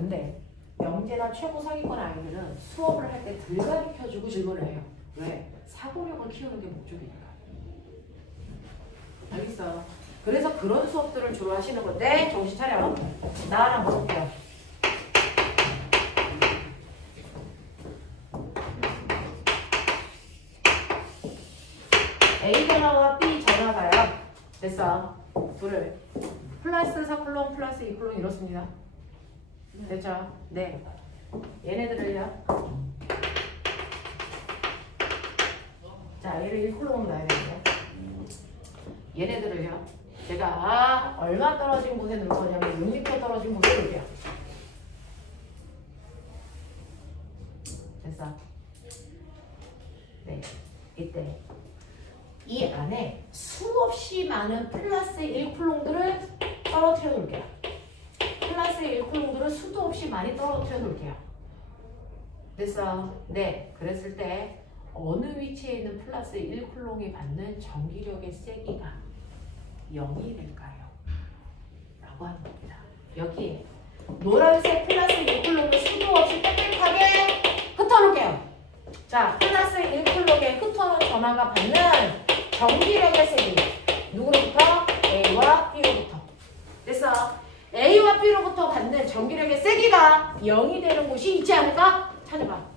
근데 영재나 최고 상위권 아이들은 수업을 할 때 들가리 켜주고 질문을 해요. 왜? 사고력을 키우는 게 목적이니까. 알겠어? 그래서 그런 수업들을 주로 하시는 건데 정신 차려. 나랑 볼게요. A 전화와 B 전화가요. 됐어. 둘을 플러스 4쿨롱 플러스 2쿨롱 이렇습니다. 됐죠? 네. 얘네들을요. 자, 얘를 1쿨롱으로 놔야 되는데 얘네들을요. 제가 얼마 떨어진 곳에 놓을 거냐면 6m 떨어진 곳에 놓을게요. 됐어? 네. 이때 이 안에 수없이 많은 플러스 1쿨롱들을 떨어뜨려 놓을게요. 플러스 1쿨롱들을 수도 없이 많이 떨어뜨려 놓을게요. 됐어? 네. 그랬을 때 어느 위치에 있는 플러스 1쿨롱이 받는 전기력의 세기가 0이 될까요? 라고 하는 겁니다. 여기에 노란색 플러스 1쿨롱을 수도 없이 빽빽하게 흩어놓을게요. 자, 플러스 1쿨롱에 흩어놓은 전하가 받는 전기력의 세기. 누구로부터? A와 B로부터. 됐어? A와 B로부터 받는 전기력의 세기가 0이 되는 곳이 있지 않을까? 찾아봐.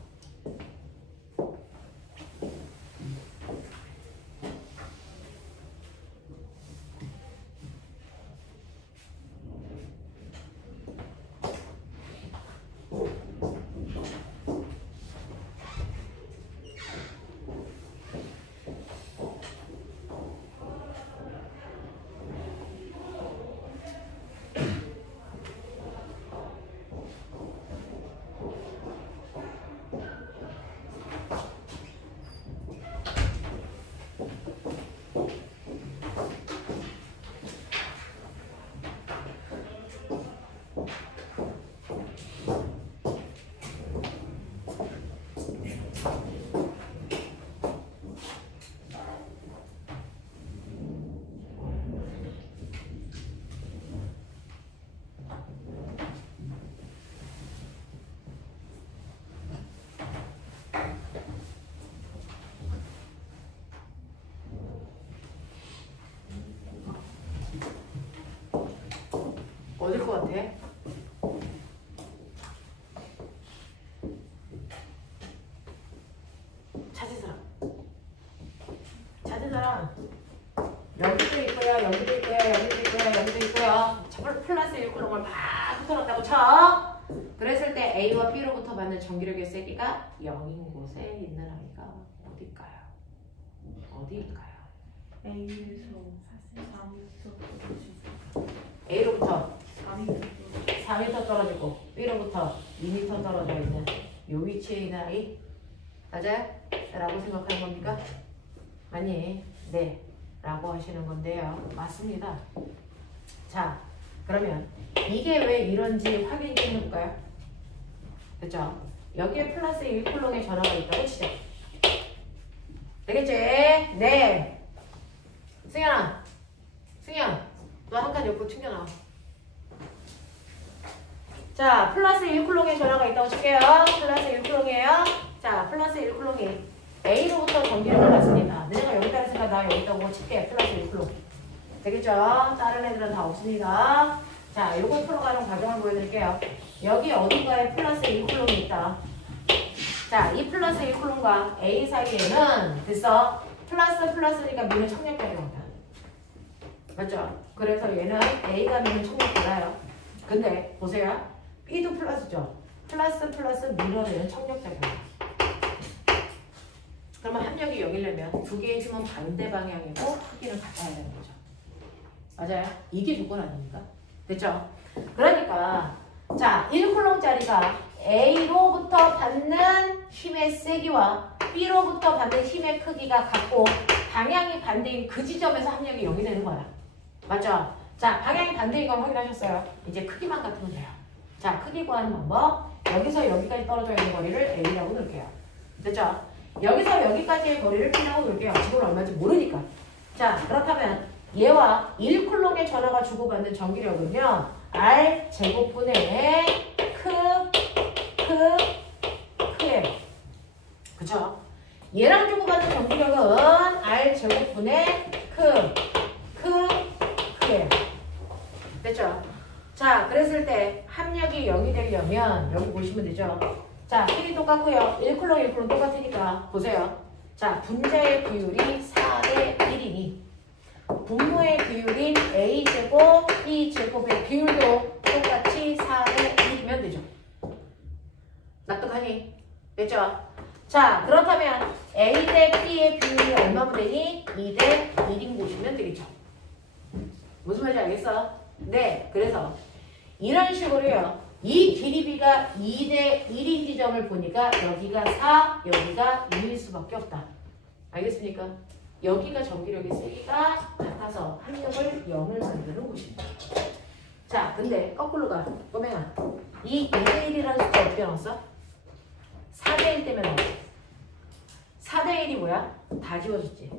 어딜 것 같아? 찾은 사람. 찾은 사람. 여기도 있고요. 여기도 있고요. 여기도 있고요. 여기도 있고요. 플러스 1쿨롱을 막 흩어놨다고 쳐. 그랬을 때 A와 B로부터 받는 전기력의 세기가 0인 곳에 있는 아이가 어딜까요? 어디일까요? A에서 4m A로부터 4m 4m 떨어지고 B로부터 2m 떨어져 있는 요 위치에 있는 아이 맞아요? 라고 생각하는 겁니까? 아니, 네 라고 하시는 건데요. 맞습니다. 자, 그러면 이게 왜 이런지 확인 좀 해볼까요? 됐죠? 여기에 플러스 1쿨롱의 전화가 있다고 치자. 되겠지? 네. 승현아, 승현, 너 한 칸 옆으로 튕겨놔. 자, 플러스 1쿨롱의 전화가 있다고 칠게요. 플러스 1쿨롱이에요. 자, 플러스 1쿨롱이 A로부터 전기력을 받습니다. 내가 여기다 했으니까 나 여기다 뭐 칠게. 플러스 1쿨롱. 되겠죠? 다른 애들은 다 없습니다. 자, 요거 풀어가는 과정을 보여드릴게요. 여기 어딘가에 플러스 1쿨롱이 있다. 자, 이 플러스 1쿨롱과 A 사이에는 됐어? 플러스니까 미는 청력까지 간다. 맞죠? 그래서 얘는 A가 미는 청력 달라요. 근데 보세요. B도 플러스죠. 플러스 밀어내는 청력작용이야. 그러면 합력이 0이려면 두 개의 힘은 반대 방향이고 크기는 같아야 되는 거죠. 맞아요? 이게 조건 아닙니까? 됐죠? 그러니까 자 1쿨롱짜리가 A로부터 받는 힘의 세기와 B로부터 받는 힘의 크기가 같고 방향이 반대인 그 지점에서 합력이 0이 되는 거야. 맞죠? 자, 방향이 반대인 걸 확인하셨어요. 이제 크기만 같으면 돼요. 자, 크기 구하는 방법. 여기서 여기까지 떨어져 있는 거리를 A라고 넣을게요. 됐죠? 여기서 여기까지의 거리를 B라고 넣을게요. 지금 얼마인지 모르니까. 자, 그렇다면 얘와 1쿨롱의 전하가 주고받는 전기력은요. R 제곱분의 큰 제곱분의 크예요. 됐죠? 자, 그랬을 때 합력이 0이 되려면 여기 보시면 되죠? 자, 길이 똑같고요. 1쿨럼 1쿨럼 똑같으니까 보세요. 자, 분자의 비율이 4대 1이니 분모의 비율인 A제곱, B제곱의 비율도 똑같이 4대 1이면 되죠. 납득하니? 됐죠? 자, 그렇다면 A 대 B의 비율이 얼마면 되니? 2대 1인 곳이면 되겠죠. 무슨 말인지 알겠어? 네, 그래서 이런 식으로요. 이 길이비가 2대 1인 지점을 보니까 여기가 4, 여기가 1일 수밖에 없다. 알겠습니까? 여기가 전기력의 세기가 같아서 합력을 0을 만드는 곳입니다. 자, 근데 거꾸로 가. 꼬맹아. 이 2대 1이라는 숫자 어떻게 나왔어? 4대 1 때문에 나왔어. 4대 1이 뭐야? 다 지워졌지.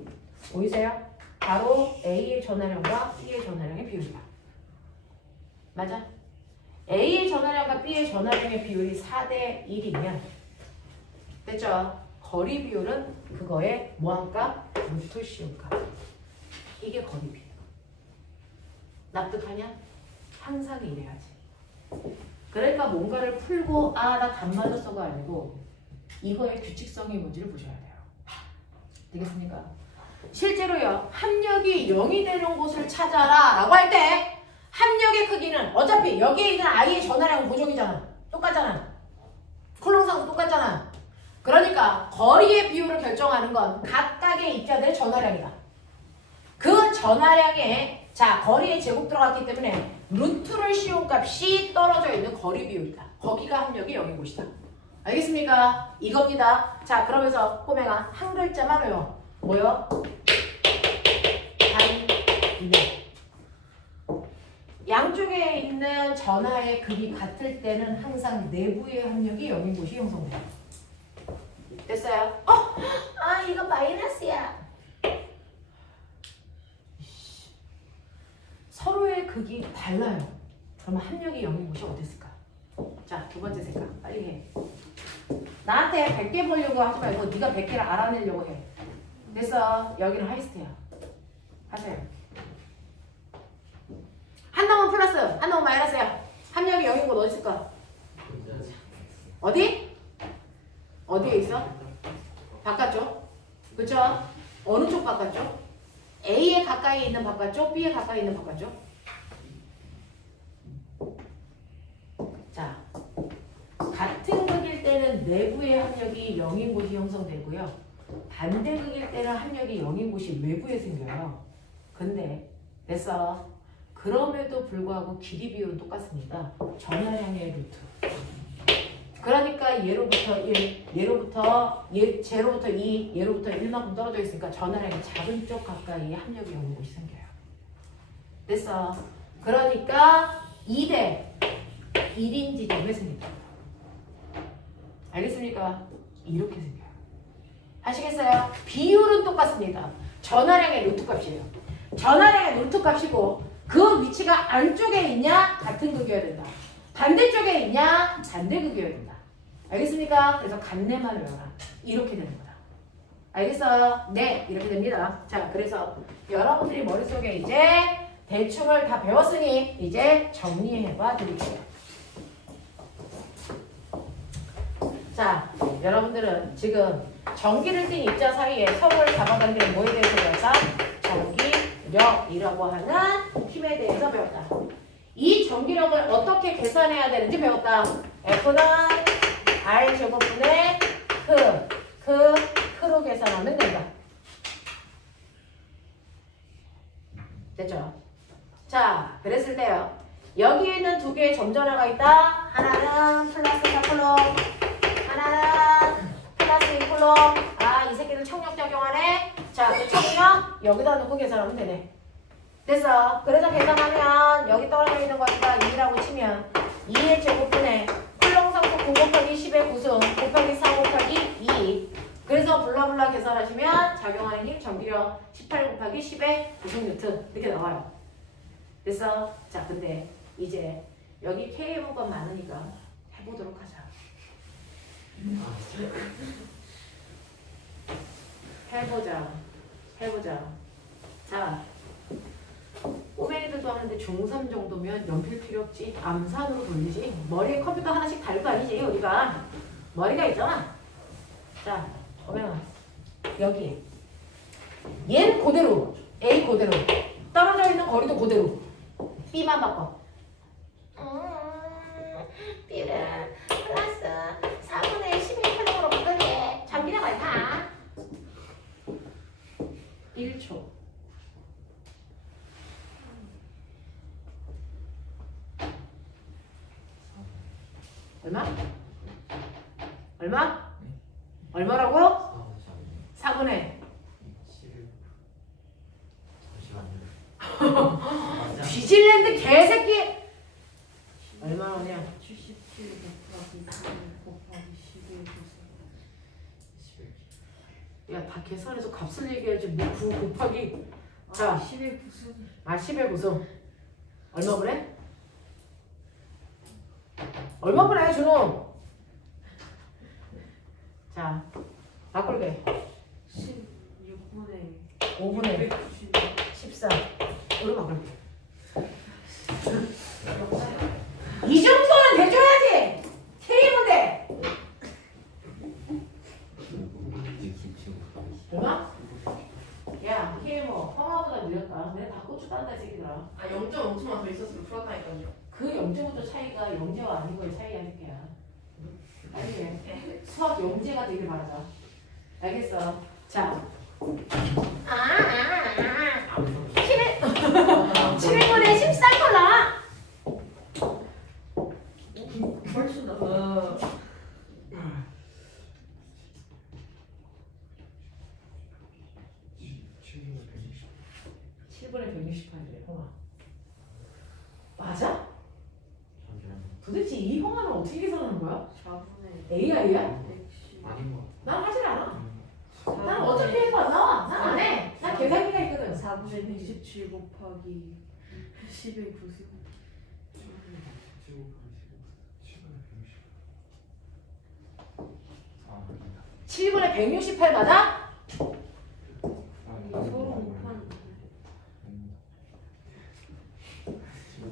보이세요? 바로 A의 전하량과 B의 전하량의 비율이야. 맞아? A의 전하량과 B의 전하량의 비율이 4대 1이면 됐죠? 거리 비율은 그거의 뭐한가? 루트 시온가. 이게 거리 비율. 납득하냐? 항상 이래야지. 그러니까 뭔가를 풀고 아, 나 답 맞았어가 아니고 이거의 규칙성이 뭔지를 보셔야 돼요. 되겠습니까? 실제로요. 합력이 0이 되는 곳을 찾아라 라고 할 때 합력의 크기는 어차피 여기에 있는 I의 전하량은 고정이잖아. 똑같잖아. 쿨럼상도 똑같잖아. 그러니까 거리의 비율을 결정하는 건 각각의 입자들의 전하량이다. 그 전하량에 자 거리의 제곱 들어갔기 때문에 루트를 씌운 값이 떨어져 있는 거리 비율이다. 거기가 합력이 0인 곳이다. 알겠습니까? 이겁니다. 자 그러면서 꼬맹아 한 글자만 외워. 뭐요? 반대. 양쪽에 있는 전하의 급이 같을 때는 항상 내부의 합력이 0인 곳이 형성돼요. 됐어요? 아 이거 마이너스야. 서로의 극이 달라요. 그러면 합력이 0인 곳이 어땠을까? 자, 두 번째 생각. 빨리 해. 나한테 100개 보려고 하지 말고 네가 100개를 알아내려고 해. 됐어. 여기는 하이스트야. 하세요. 한 놈은 플러스, 한 놈은 마이너스야. 합력이 0인 곳 어디 있을까? 어디? 어디에 있어? 바깥쪽. 그쵸? 어느 쪽 바깥쪽? A에 가까이 있는 바깥쪽, B에 가까이 있는 바깥쪽. 자, 같은 극일 때는 내부의 합력이 0인 곳이 형성되고요. 반대 극일 때는 합력이 0인 곳이 외부에 생겨요. 근데 됐어. 그럼에도 불구하고 길이 비율은 똑같습니다. 전하량의 루트. 그러니까 얘로부터 1, 제로부터 2, 얘로부터 1만큼 떨어져 있으니까 전하량이 작은 쪽 가까이에 합력이 0인 곳이 생겨요. 됐어. 그러니까 2대 1인 지점에 생긴다. 알겠습니까? 이렇게 생겨요. 아시겠어요? 비율은 똑같습니다. 전하량의 루트 값이에요. 전하량의 루트 값이고 그 위치가 안쪽에 있냐? 같은 극이어야 된다. 반대쪽에 있냐? 반대극이어야 된다. 알겠습니까? 그래서 간내만 외워라. 이렇게 되는 거다. 알겠어요? 네, 이렇게 됩니다. 자, 그래서 여러분들이 머릿속에 이제 대충을 다 배웠으니 이제 정리해봐 드릴게요. 자, 여러분들은 지금 전기를 띤 입자 사이에 서로를 잡아당기는 뭐에 대해서 배웠다? 전기력이라고 하는 힘에 대해서 배웠다. 이 전기력을 어떻게 계산해야 되는지 배웠다. F는 R 제곱분의 크로 계산하면 된다. 됐죠? 자, 그랬을 때요. 여기에 있는 두 개의 점전화가 있다. 하나는 플러스 4쿨럼, 하나는 플러스 2쿨럼. 아, 이 새끼들 청력 적용하네. 자, 그 청력 여기다 놓고 계산하면 되네. 됐어. 그래서 계산하면 여기 떨어져 있는 거니까 2라고 치면 2의 제곱분의 쿨럼상수 9 곱하기 10의 9승 곱하기 4 곱하기 2. 그래서 블라블라 계산하시면 작용하는 힘 전기력 18 곱하기 10의 9승 뉴턴 이렇게 나와요. 됐어. 자, 근데 이제 여기 K무가 많으니까 해보도록 하자. 해보자. 해보자. 자, 꼬맹이들도 하는데 중3 정도면 연필 필요 없지. 암산으로 돌리지. 머리에 컴퓨터 하나씩 달고 다니지 우리가. 머리가 있잖아. 자, 꼬맹아 여기 얘는 그대로 A 그대로 떨어져 있는 거리도 그대로 B만 바꿔. B를 플러스 4분의 11편으로 바꾸게. 전기나 말까? 1초. 얼마? 얼마? 얼마라고요? 4분의 뒤질랜드 개새끼. 얼마 나오냐? 77 곱하기 4 곱하기 11 야, 다 계산해서 값을 얘기해야지. 뭐 9 곱하기. 자, 11 구순. 11 구성. 얼마 그래? 얼마 그래, 준호? 자, 바꿀게. 16분의 5분의 14. 이걸로 바꿀게. 이 정도는 대줘야지! K문제! 얼마? 야, K모, 형아보다 느렸다. 내가 다 고추 딴다, 이 새끼들아. 아 0.5초만 더 있었으면 풀었다니까요. 그 0제부터 차이가 영재와 아니고의 차이야, 이 새끼야. 빨리 해. 수학 영재가 되길 바라자. 알겠어. 자. 7분의 13콜라. 훨씬 나. 7분의 168이래, 형아. 맞아? 도대체 이 형아는 어떻게 계산하는 거야? 4분의 AI야? 110. 아닌 것 같아. 난 하질 않아. 난 어차피 해도 안 나와. 난 안 해. 난 계산기가 있거든. 4분의 117 곱하기 11 구순. 7분의 168 맞아? 서로 못하는데.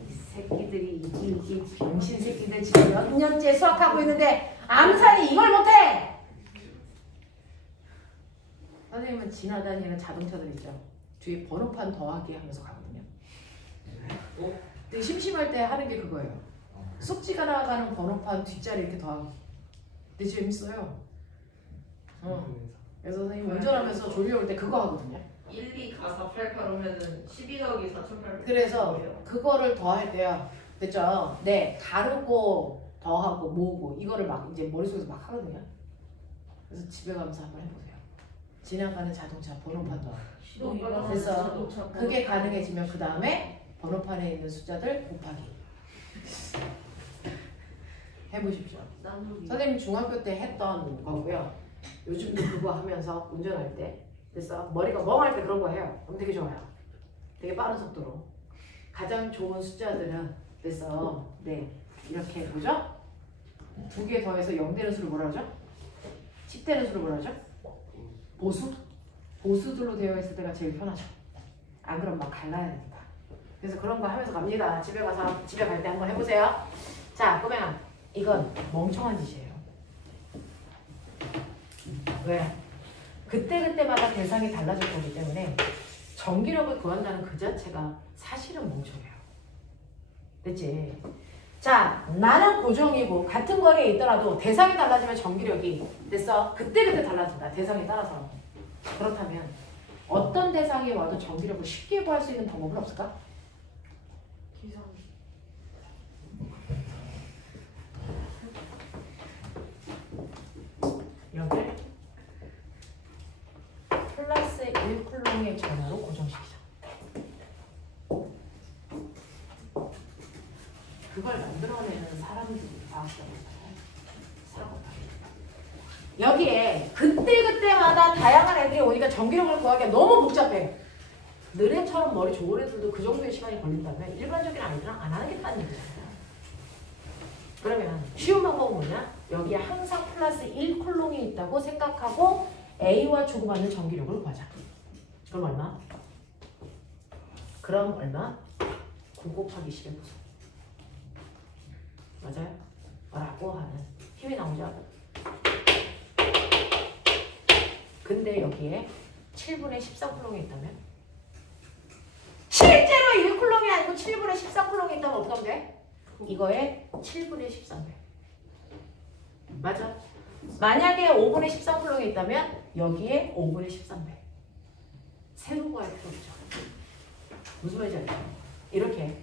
새끼들이 이 병신 새끼들 지금 몇 년째 수학하고 있는데 암산이 이걸 못해! 선생님은 지나다니는 자동차들 있죠. 뒤에 번호판 더하기 하면서 가거든요. 되게 심심할 때 하는 게 그거예요. 속지가 나가는 번호판 뒷자리 이렇게 더하기. 되게 재밌어요. 그래서 선생님 운전하면서 졸려올 때 그거 하거든요. 1, 2, 4, 4, 8, 8 오면은 12 더하기 4,800. 그래서 그거를 더할 때야. 됐죠? 네, 가르고 더하고 모으고 이거를 막 이제 머릿속에서 막 하거든요. 그래서 집에 가면서 한번 해보세요. 지나가는 자동차 번호판 더하기. 시동 일어나는 그래서 자동차 그게 가능해지면 그 다음에 번호판에 있는 숫자들 곱하기 해보십시오. 나누기. 선생님 중학교 때 했던 거고요. 요즘도 그거 하면서 운전할 때 그래서 머리가 멍할 때 그런 거 해요. 그럼 되게 좋아요. 되게 빠른 속도로. 가장 좋은 숫자들은 그래서 네 이렇게 뭐죠? 2개 더해서 0 되는 수를 뭐라 하죠? 10 되는 수를 뭐라 하죠? 보수? 보수들로 되어 있을 때가 제일 편하죠. 안 그럼 막 갈라야 되니까. 그래서 그런 거 하면서 갑니다. 집에 가서 집에 갈 때 한번 해보세요. 자, 꼬맹아, 이건 멍청한 짓이에요. 왜? 그때그때마다 대상이 달라질 거기 때문에 전기력을 구한다는 그 자체가 사실은 멍청해요. 됐지? 자, 나는 고정이고 같은 거리에 있더라도 대상이 달라지면 전기력이 됐어? 그때그때 달라진다. 대상에 따라서. 그렇다면 어떤 대상이 와도 전기력을 쉽게 구할 수 있는 방법은 없을까? 기상. 여기를 플러스 1쿨롱의 전하로 고정시키자. 그걸 만들어내는 사람들이 과학자입니다. 여기에 그때그때마다 다양한 애들이 오니까 전기력을 구하기가 너무 복잡해. 너네처럼 머리 좋은 애들도 그 정도의 시간이 걸린다면 일반적인 아이들은 안 하겠다는 얘기잖아요. 그러면 쉬운 방법은 뭐냐? 여기에 항상 플러스 1쿨롱이 있다고 생각하고 A와 주고받는 전기력을 구하자. 그럼 얼마? 그럼 얼마? 9 곱하기 10의 보수. 맞아요? 라고 하는 힘이 나오죠? 근데 여기에 7분의 13쿨롱이 있다면? 실제로 1쿨롱이 아니고 7분의 13쿨롱이 있다면 어떻게 하면 돼? 이거에 7분의 13배. 맞아? 만약에 5분의 13쿨롱이 있다면 여기에 5분의 13배. 새로 구할 필요 없죠. 무슨 말인지 알죠? 이렇게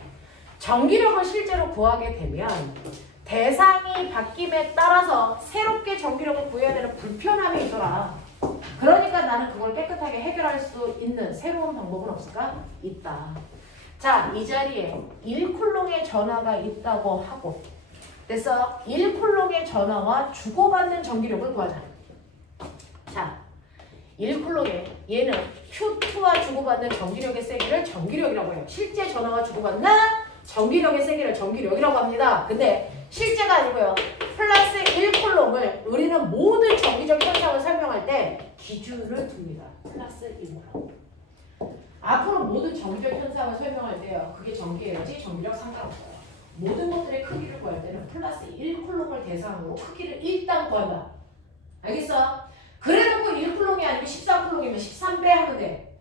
전기력을 실제로 구하게 되면 대상이 바뀜에 따라서 새롭게 전기력을 구해야 되는 불편함이 있더라. 그러니까 나는 그걸 깨끗하게 해결할 수 있는 새로운 방법은 없을까? 있다. 자, 이 자리에 1쿨롱의 전하가 있다고 하고 그래서 1쿨롱의 전하와 주고받는 전기력을 구하자. 자, 1쿨롱에 얘는 Q2와 주고받는 전기력의 세기를 전기력이라고 해요. 실제 전하와 주고받는 전기력의 세기를 전기력이라고 합니다. 근데 실제가 아니고요. 플러스 1쿨롱을 우리는 모든 전기적 현상을 설명할 때 기준을 둡니다. 플러스 1쿨롱. 앞으로 모든 전기적 현상을 설명할 때요. 그게 전기에너지, 전기력 상관없어요. 모든 것들의 크기를 구할 때는 플러스 1쿨롱을 대상으로 크기를 일단 구한다. 알겠어? 그래놓고 1쿨롱이 아니고 13쿨롱이면 13배 하면 돼.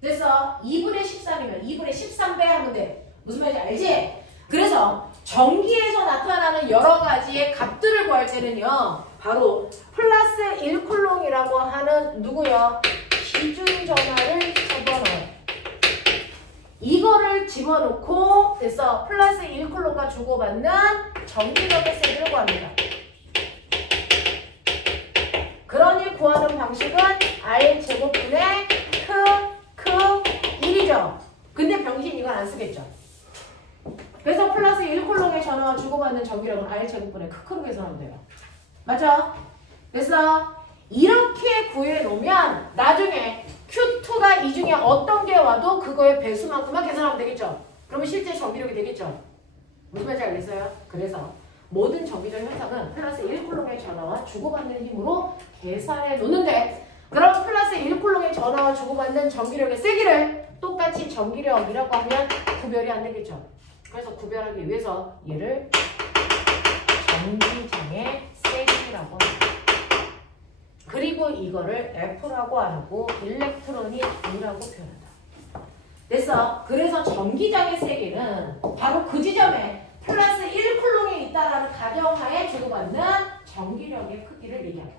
그래서 2분의 13이면 2분의 13배 하면 돼. 무슨 말인지 알지? 그래서 전기에서 나타나는 여러 가지의 값들을 구할 때는요. 바로 플러스 1쿨롱이라고 하는 누구요? 기준 전하를 집어넣어요. 이거를 집어넣고 그래서 플러스 1쿨롱과 주고받는 전기력의 세기를 구합니다. 그러니 구하는 방식은 R 제곱분의 크 1이죠. 근데 병신 이건 안 쓰겠죠. 그래서 플러스 1쿨롱의 전하와 주고받는 전기력은 R 제곱분의 크로 계산하면 돼요. 맞아? 그래서 이렇게 구해놓으면 나중에 Q2가 이 중에 어떤 게 와도 그거의 배수만큼만 계산하면 되겠죠. 그러면 실제 전기력이 되겠죠. 무슨 말인지 알겠어요? 그래서 모든 전기적 현상은 플러스 1쿨롱의 전하와 주고받는 힘으로 계산해 놓는데 그럼 플러스 1쿨롱의 전하와 주고받는 전기력의 세기를 똑같이 전기력이라고 하면 구별이 안 되겠죠. 그래서 구별하기 위해서 얘를 전기장의 세기라고 합니다. 그리고 이거를 F라고 안 하고 일렉트론이 E라고 표현한다. 그래서 전기장의 세기는 바로 그 지점에 플러스 1쿨롱이 있다라는 가정하에 주고받는 전기력의 크기를 얘기한다.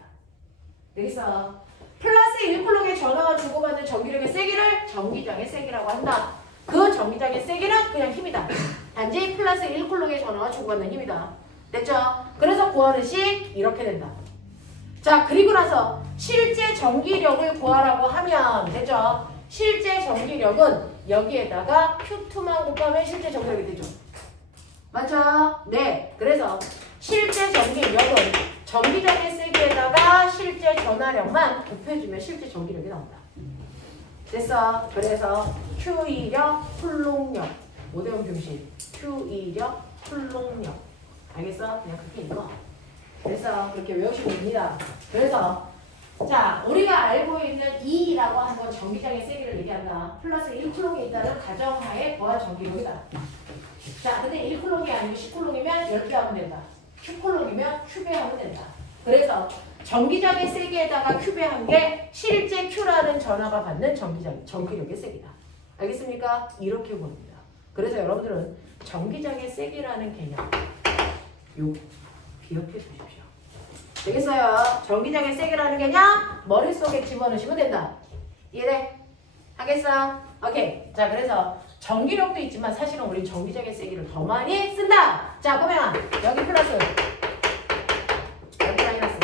여기서 플러스 1쿨롱의 전하와 주고받는 전기력의 세기를 전기장의 세기라고 한다. 그 전기장의 세기는 그냥 힘이다. 단지 플러스 1쿨롱의 전하와 주고받는 힘이다. 됐죠? 그래서 구하는 식 이렇게 된다. 자, 그리고 나서 실제 전기력을 구하라고 하면 되죠? 실제 전기력은 여기에다가 Q2만 곱하면 실제 전기력이 되죠. 맞죠? 네. 그래서 실제 전기력은 전기장의 세기에다가 실제 전하력만 곱해주면 실제 전기력이 나온다. 됐어. 그래서 Q2력, 쿨롱력. 5대5 교실. Q2력, 쿨롱력. 알겠어? 그냥 그렇게 읽어. 그래서 그렇게 외우시면 됩니다. 그래서 자, 우리가 알고 있는 E라고 하는 건 전기장의 세기를 얘기한다. 플러스 1쿨롱이 있다는 가정하에 구한 전기력이다. 자, 근데 1쿨롱이 아니고 10쿨롱이면 10배 하면 된다. Q쿨롱이면 Q배 하면 된다. 그래서 전기장의 세기에다가 Q배 한 게 실제 Q라는 전하가 받는 전기력의 세기다. 알겠습니까? 이렇게 보입니다. 그래서 여러분들은 전기장의 세기라는 개념 요 기억해 주십시오. 되겠어요? 전기장의 세기라는 개념 머릿속에 집어넣으시면 된다. 이해돼? 하겠어? 오케이. 자, 그래서 전기력도 있지만 사실은 우리 전기장의 세기를 더 많이 쓴다. 자, 꼬맹아 여기 플러스 여기 마이너스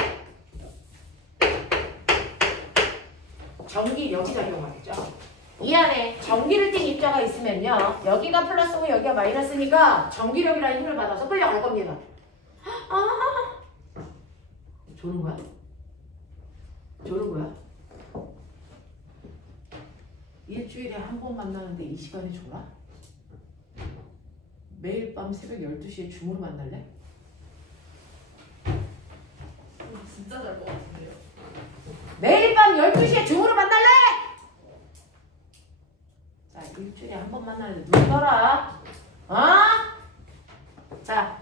전기력이 작용하겠죠. 이 안에 전기를 띤 입자가 있으면요 여기가 플러스고 여기가 마이너스니까 전기력이라는 힘을 받아서 끌려갈 겁니다. 조는 거야? 조는 거야? 일주일에 한 번 만나는데 이 시간에 졸아? 매일 밤 새벽 12시에 줌으로 만날래? 진짜 잘 것 같은데요. 매일 밤 12시에 줌으로 만날래? 만나는데 눈 떠라. 자,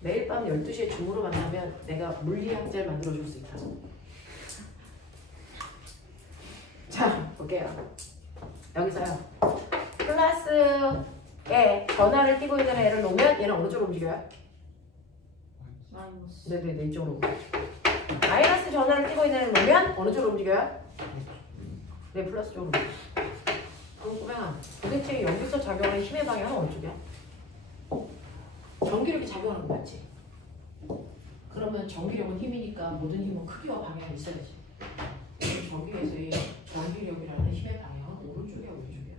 매일 밤 12시에 줌으로 만나면 내가 물리학자를 만들어줄 수 있다. 자, 볼게요. 여기서요. 플러스에 전화를 띄고 있는 애를 놓으면 얘는 어느 쪽으로 움직여요? 마이너스. 네네네, 이쪽으로 움직여요. 마이너스 전화를 띄고 있는 애를 놓으면 어느 쪽으로 움직여요? 네, 플러스 쪽으로 움직여요. 그러면 도대체 여기서 작용하는 힘의 방향은 어느 쪽이야? 전기력이 작용하는 거 맞지? 그러면 전기력은 힘이니까 모든 힘은 크기와 방향이 있어야지. 그럼 전기에서의 전기력이라는 힘의 방향은 오른쪽이야, 왼쪽이야?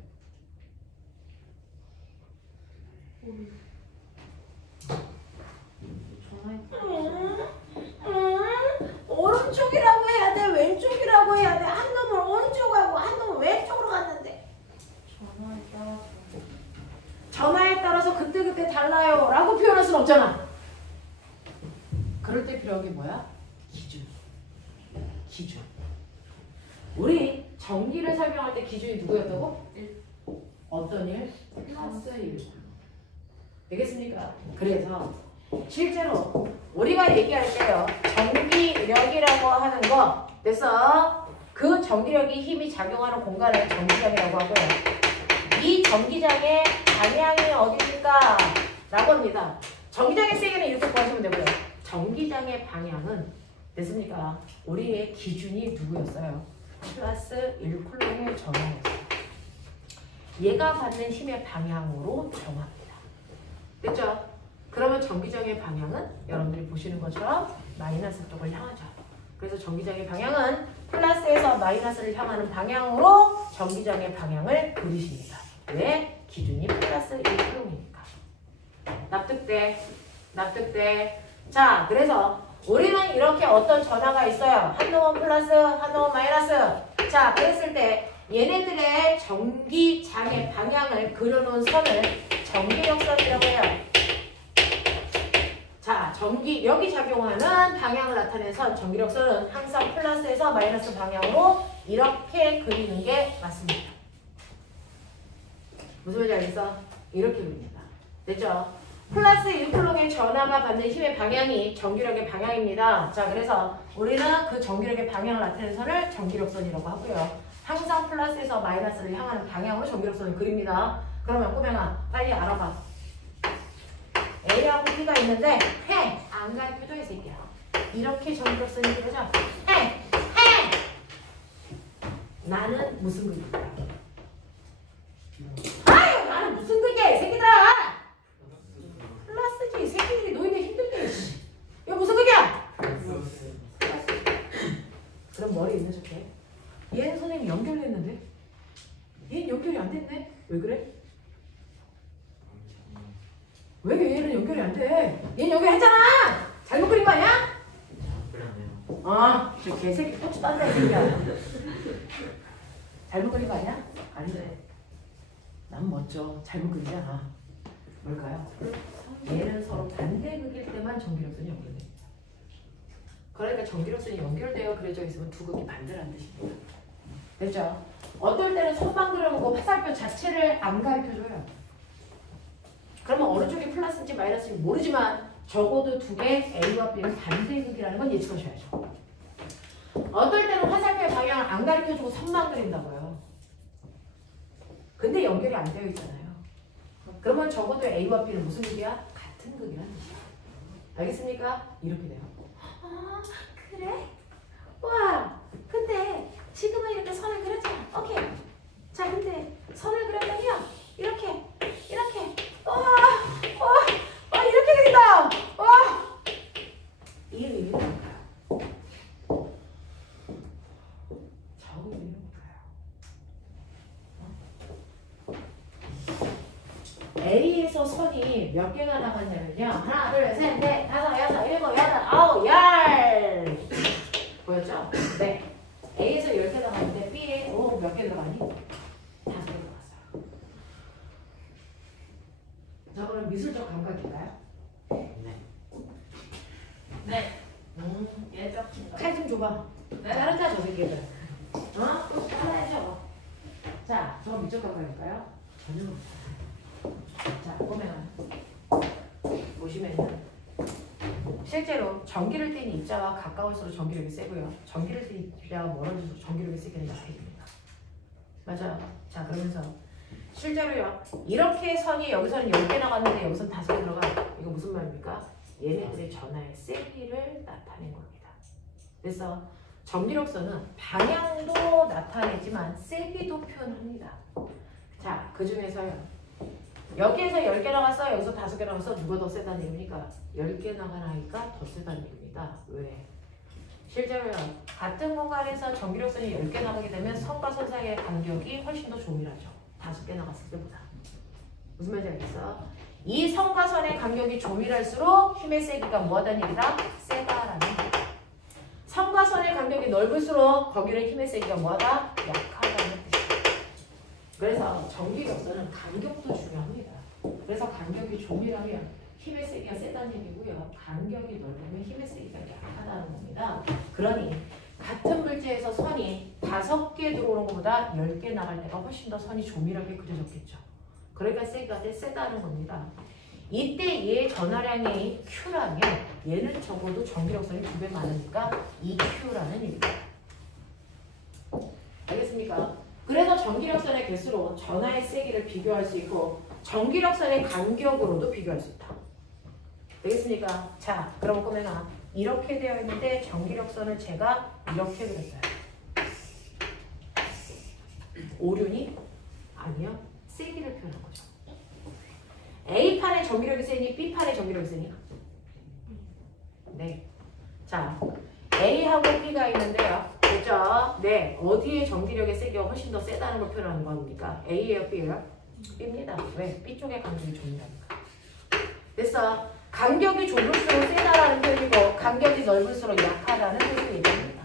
오른쪽이라고 해야 돼, 왼쪽이라고 해야 돼. 한 놈은 오른쪽하고 한 놈은 왼쪽으로 갔는데. 전화에 따라서. 전화에 따라서 그때그때 달라요 라고 표현할 순 없잖아. 그럴 때 필요한 게 뭐야? 기준. 기준. 우리 전기를 설명할 때 기준이 누구였다고? 어떤 일? 플러스 1. 되겠습니까? 그래서 실제로 우리가 얘기할 때요, 전기력이라고 하는 거 됐어? 그 전기력이 힘이 작용하는 공간을 전기장이라고 하고요. 이 전기장의 방향이 어디입니까? 라고 합니다. 전기장의 세기는 이렇게 구하시면 되고요. 전기장의 방향은 됐습니까? 우리의 기준이 누구였어요? 플러스 1쿨롱의 전압이었어요. 얘가 받는 힘의 방향으로 정합니다. 됐죠? 그러면 전기장의 방향은 여러분들이 보시는 것처럼 마이너스 쪽을 향하죠. 그래서 전기장의 방향은 플러스에서 마이너스를 향하는 방향으로 전기장의 방향을 그리십니다. 왜? 기준이 플러스 1쿨롱이니까. 납득돼? 납득돼? 자, 그래서 우리는 이렇게 어떤 전화가 있어요. 한 놈은 플러스, 한 놈은 마이너스. 자, 그랬을 때 얘네들의 전기장의 방향을 그려놓은 선을 전기력선이라고 해요. 자, 전기력이 작용하는 방향을 나타낸 선, 전기력선은 항상 플러스에서 마이너스 방향으로 이렇게 그리는 게 맞습니다. 무슨 말인지 알겠어? 이렇게 그립니다. 됐죠? 플러스 1쿨롱의 전하가 받는 힘의 방향이 전기력의 방향입니다. 자, 그래서 우리는 그 전기력의 방향을 나타내는 선을 전기력선이라고 하고요. 항상 플러스에서 마이너스를 향하는 방향으로 전기력선을 그립니다. 그러면 꼬맹아, 빨리 알아봐. A하고 B가 있는데 해! 안 가르쳐줘, 이 새끼야. 이렇게 전기력선이 그려져. 해! 나는 무슨 극이야? 아유, 나는 무슨 극이야, 이 새끼들아! 플러스지, 이 새끼들이 너희들 힘들게. 이거 무슨 극이야? 그럼 머리 있는 척해. 얘는 선생님이 연결을 했는데? 얘는 연결이 안 됐네? 왜 그래? 왜 얘는 연결이 안 돼? 얘는 연결했잖아! 잘못 그린 거 아니야? 아, 저 개새끼 고추 딴다, 이 새끼야. 잘못 그린 거 아니야? 아닌데. 난 멋져. 잘못 그리지 않아. 뭘까요? 얘는 서로 반대극일 때만 전기력선이 연결됩니다. 그러니까 전기력선이 연결되어 그려져 있으면 두 극이 반대라는 뜻입니다. 됐죠? 어떨 때는 선만 그려놓고 화살표 자체를 안 가르쳐줘요. 그러면 어느 쪽이 플러스인지 마이너스인지 모르지만 적어도 두 개 A와 B는 반대극이라는 건 예측하셔야죠. 어떨 때는 화살표의 방향을 안 가르쳐주고 선만 그린다고요. 근데 연결이 안 되어 있잖아요. 그러면 적어도 A와 B는 무슨 극이야? 같은 극이라는 뜻이야. 알겠습니까? 이렇게 돼요. 아, 그래? 와, 근데 지금은 이렇게 선을 그렸잖아. 오케이. 자, 근데 선을 그렸더니요. 이렇게. 이렇게 그린다. 이 의미는 뭘까요? 저 의미는 뭘까요? A에서 선이 몇 개가 나갔냐면요. 하나, 둘, 셋, 넷, 다섯, 여섯, 일곱, 여덟, 아홉, 열. 보였죠? 네. A에서 10개 나갔는데 B에 몇 개 들어가니? 5개 들어갔어요. 자, 그럼 미술적 감각일까요? 네. 예적 증가. 칼 좀 줘봐. 네. 자르자, 저 새끼들. 잘라야죠. 자, 저건 미적 감각일까요? 전혀 없어요. 자, 보시면은 실제로 전기를 띤 입자와 가까울수록 전기력이 세고요. 전기를 띤 입자와 멀어질수록 전기력이 세게 나타납니다. 맞아요. 자, 그러면서 실제로요. 이렇게 선이 여기서는 10개 나갔는데 여기서는 5개 들어가. 이거 무슨 말입니까? 얘네들의 전하의 세기를 나타낸 겁니다. 그래서 전기력선은 방향도 나타내지만 세기도 표현합니다. 자, 그 중에서요. 여기에서 10개 나갔어. 여기서 5개 나갔어. 누가 더 세다는 얘기입니까? 10개 나간 아이가 더 세다는 얘기입니다. 왜? 실제로요. 같은 공간에서 전기력선이 10개 나가게 되면 선과 선 사이의 간격이 훨씬 더 조밀하죠. 5개 나갔을 때보다. 무슨 말인지 알겠어? 이 선과 선의 간격이 조밀할수록 힘의 세기가 뭐하다는 얘기다? 세다라는 얘기다. 선과 선의 간격이 넓을수록 거기는 힘의 세기가 뭐하다? 약하다는 뜻이다. 그래서 전기력선은 간격도 중요합니다. 그래서 간격이 조밀하면 힘의 세기가 세다는 얘기고요. 간격이 넓으면 힘의 세기가 약하다는 겁니다. 그러니 같은 물체에서 선이 5개 들어오는 것보다 10개 나갈 때가 훨씬 더 선이 조밀하게 그려졌겠죠. 그러니까 세기가 더 세다는 겁니다. 이때 얘의 전하량이 Q라면 얘는 적어도 전기력선이 2배 많으니까 2Q라는 얘기입니다. 알겠습니까? 그래서 전기력선의 개수로 전하의 세기를 비교할 수 있고 전기력선의 간격으로도 비교할 수 있다. 되겠습니까? 자, 그럼 보면 이렇게 되어 있는데 전기력선을 제가 이렇게 그렸어요. 오륜이? 아니요. 세기를 표현한 거죠. A판의 전기력이 세니 B판의 전기력이 세니? 네. 자, A하고 B가 있는데요. 그죠? 네. 어디에 전기력의 세기가 훨씬 더 세다는 걸 표현하는 겁니까? A예요, B예요? B입니다. 왜? B 쪽의 간격이 좁으니까. 됐어. 간격이 좁을수록 세다라는 표현이고 간격이 넓을수록 약하다는 뜻을 얘기합니다.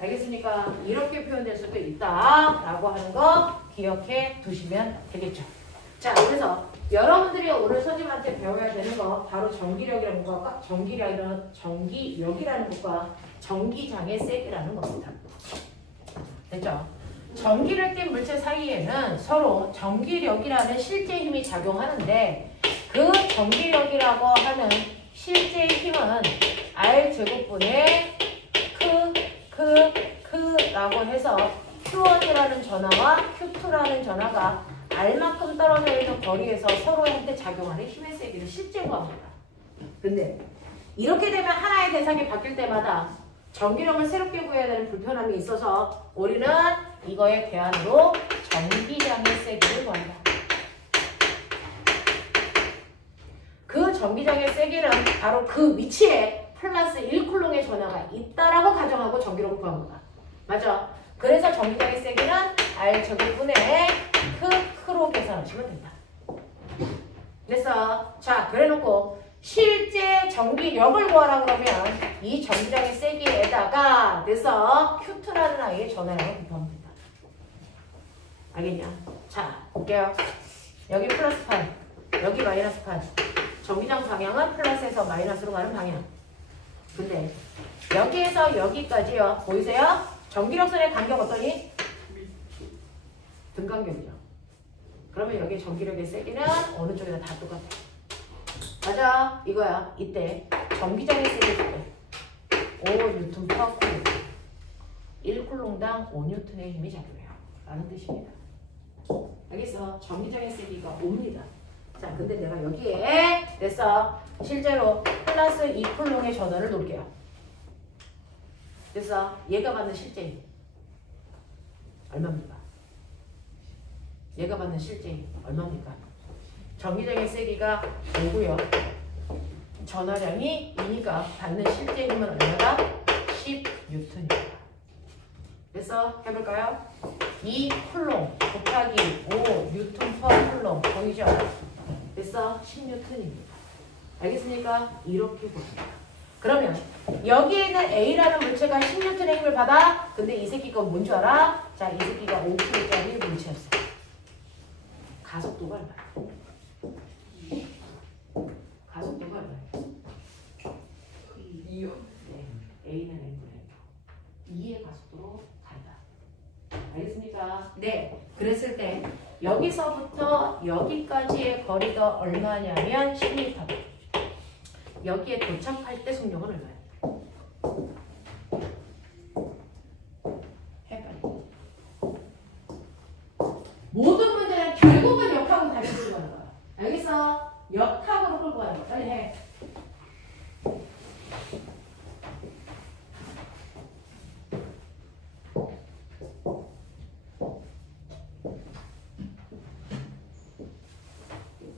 알겠습니까? 이렇게 표현될 수도 있다라고 하는 거 기억해 두시면 되겠죠. 자, 그래서 여러분들이 오늘 선생님한테 배워야 되는 거 바로 전기력이라는 것과 전기력이라는 것과 전기장의 세기라는 겁니다. 됐죠? 전기를 띤 물체 사이에는 서로 전기력이라는 실제 힘이 작용하는데 그 전기력이라고 하는 실제 힘은 R제곱분의 라고 해서 Q1이라는 전하와 Q2라는 전하가 R만큼 떨어져 있는 거리에서 서로한테 작용하는 힘의 세기를 실제 구합니다. 근데 이렇게 되면 하나의 대상이 바뀔 때마다 전기력을 새롭게 구해야 되는 불편함이 있어서 우리는 이거의 대안으로 전기장의 세기를 구한다. 그 전기장의 세기는 바로 그 위치에 플러스 1쿨롱의 전하가 있다라고 가정하고 전기력을 구합니다. 맞아? 그래서 전기장의 세기는 R제곱분의 크로 계산하시면 된다. 됐어? 자, 그래놓고 실제 전기력을 구하라 그러면 이 전기장의 세기에다가 됐어? Q2라는 아이의 전하량을 곱하면 된다. 알겠냐? 자, 볼게요. 여기 플러스 판, 여기 마이너스 판. 전기장 방향은 플러스에서 마이너스로 가는 방향. 근데 여기에서 여기까지요. 보이세요? 전기력선의 간격 어떠니? 등간격이죠. 그러면 여기 전기력의 세기는 어느 쪽이나 다 똑같아. 맞아. 이거야. 이때 전기장의 세기 줄게. 5N per 쿨롱. 1쿨롱당 5N의 힘이 작용해요. 라는 뜻입니다. 알겠어? 전기장의 세기가 5입니다. 자, 근데 내가 여기에 됐어. 실제로 플러스 2쿨롱의 전원을 놓을게요. 됐어. 얘가 받는 실제 힘 얼마입니까? 얘가 받는 실제 힘 얼마입니까? 전기장의 세기가 5고요. 전하량이 2니까 받는 실제 힘은 얼마다? 10N입니다. 됐어? 해볼까요? 2쿨롱 곱하기 5N per 쿨롱 보이죠? 됐어? 10N입니다. 알겠습니까? 이렇게 봅니다. 그러면 여기에 있는 A라는 물체가 10N의 힘을 받아. 근데 이 새끼가 뭔 줄 알아? 자, 이 새끼가 5kg짜리 물체였어. 가속도가 얼마야? 가속도가 얼마예요? 2요. 네, A는 N분의 2의 가속도로 간다. 알겠습니까? 네. 그랬을 때 여기서부터 여기까지의 거리가 얼마냐면 10m. 여기에 도착할 때 속력은 얼마야? 헷갈려. 모든 문제는 결국은 역학으로 다시 끌고 가는 거야. 알겠어? 역학으로 끌고 가는 거야. 빨리 해.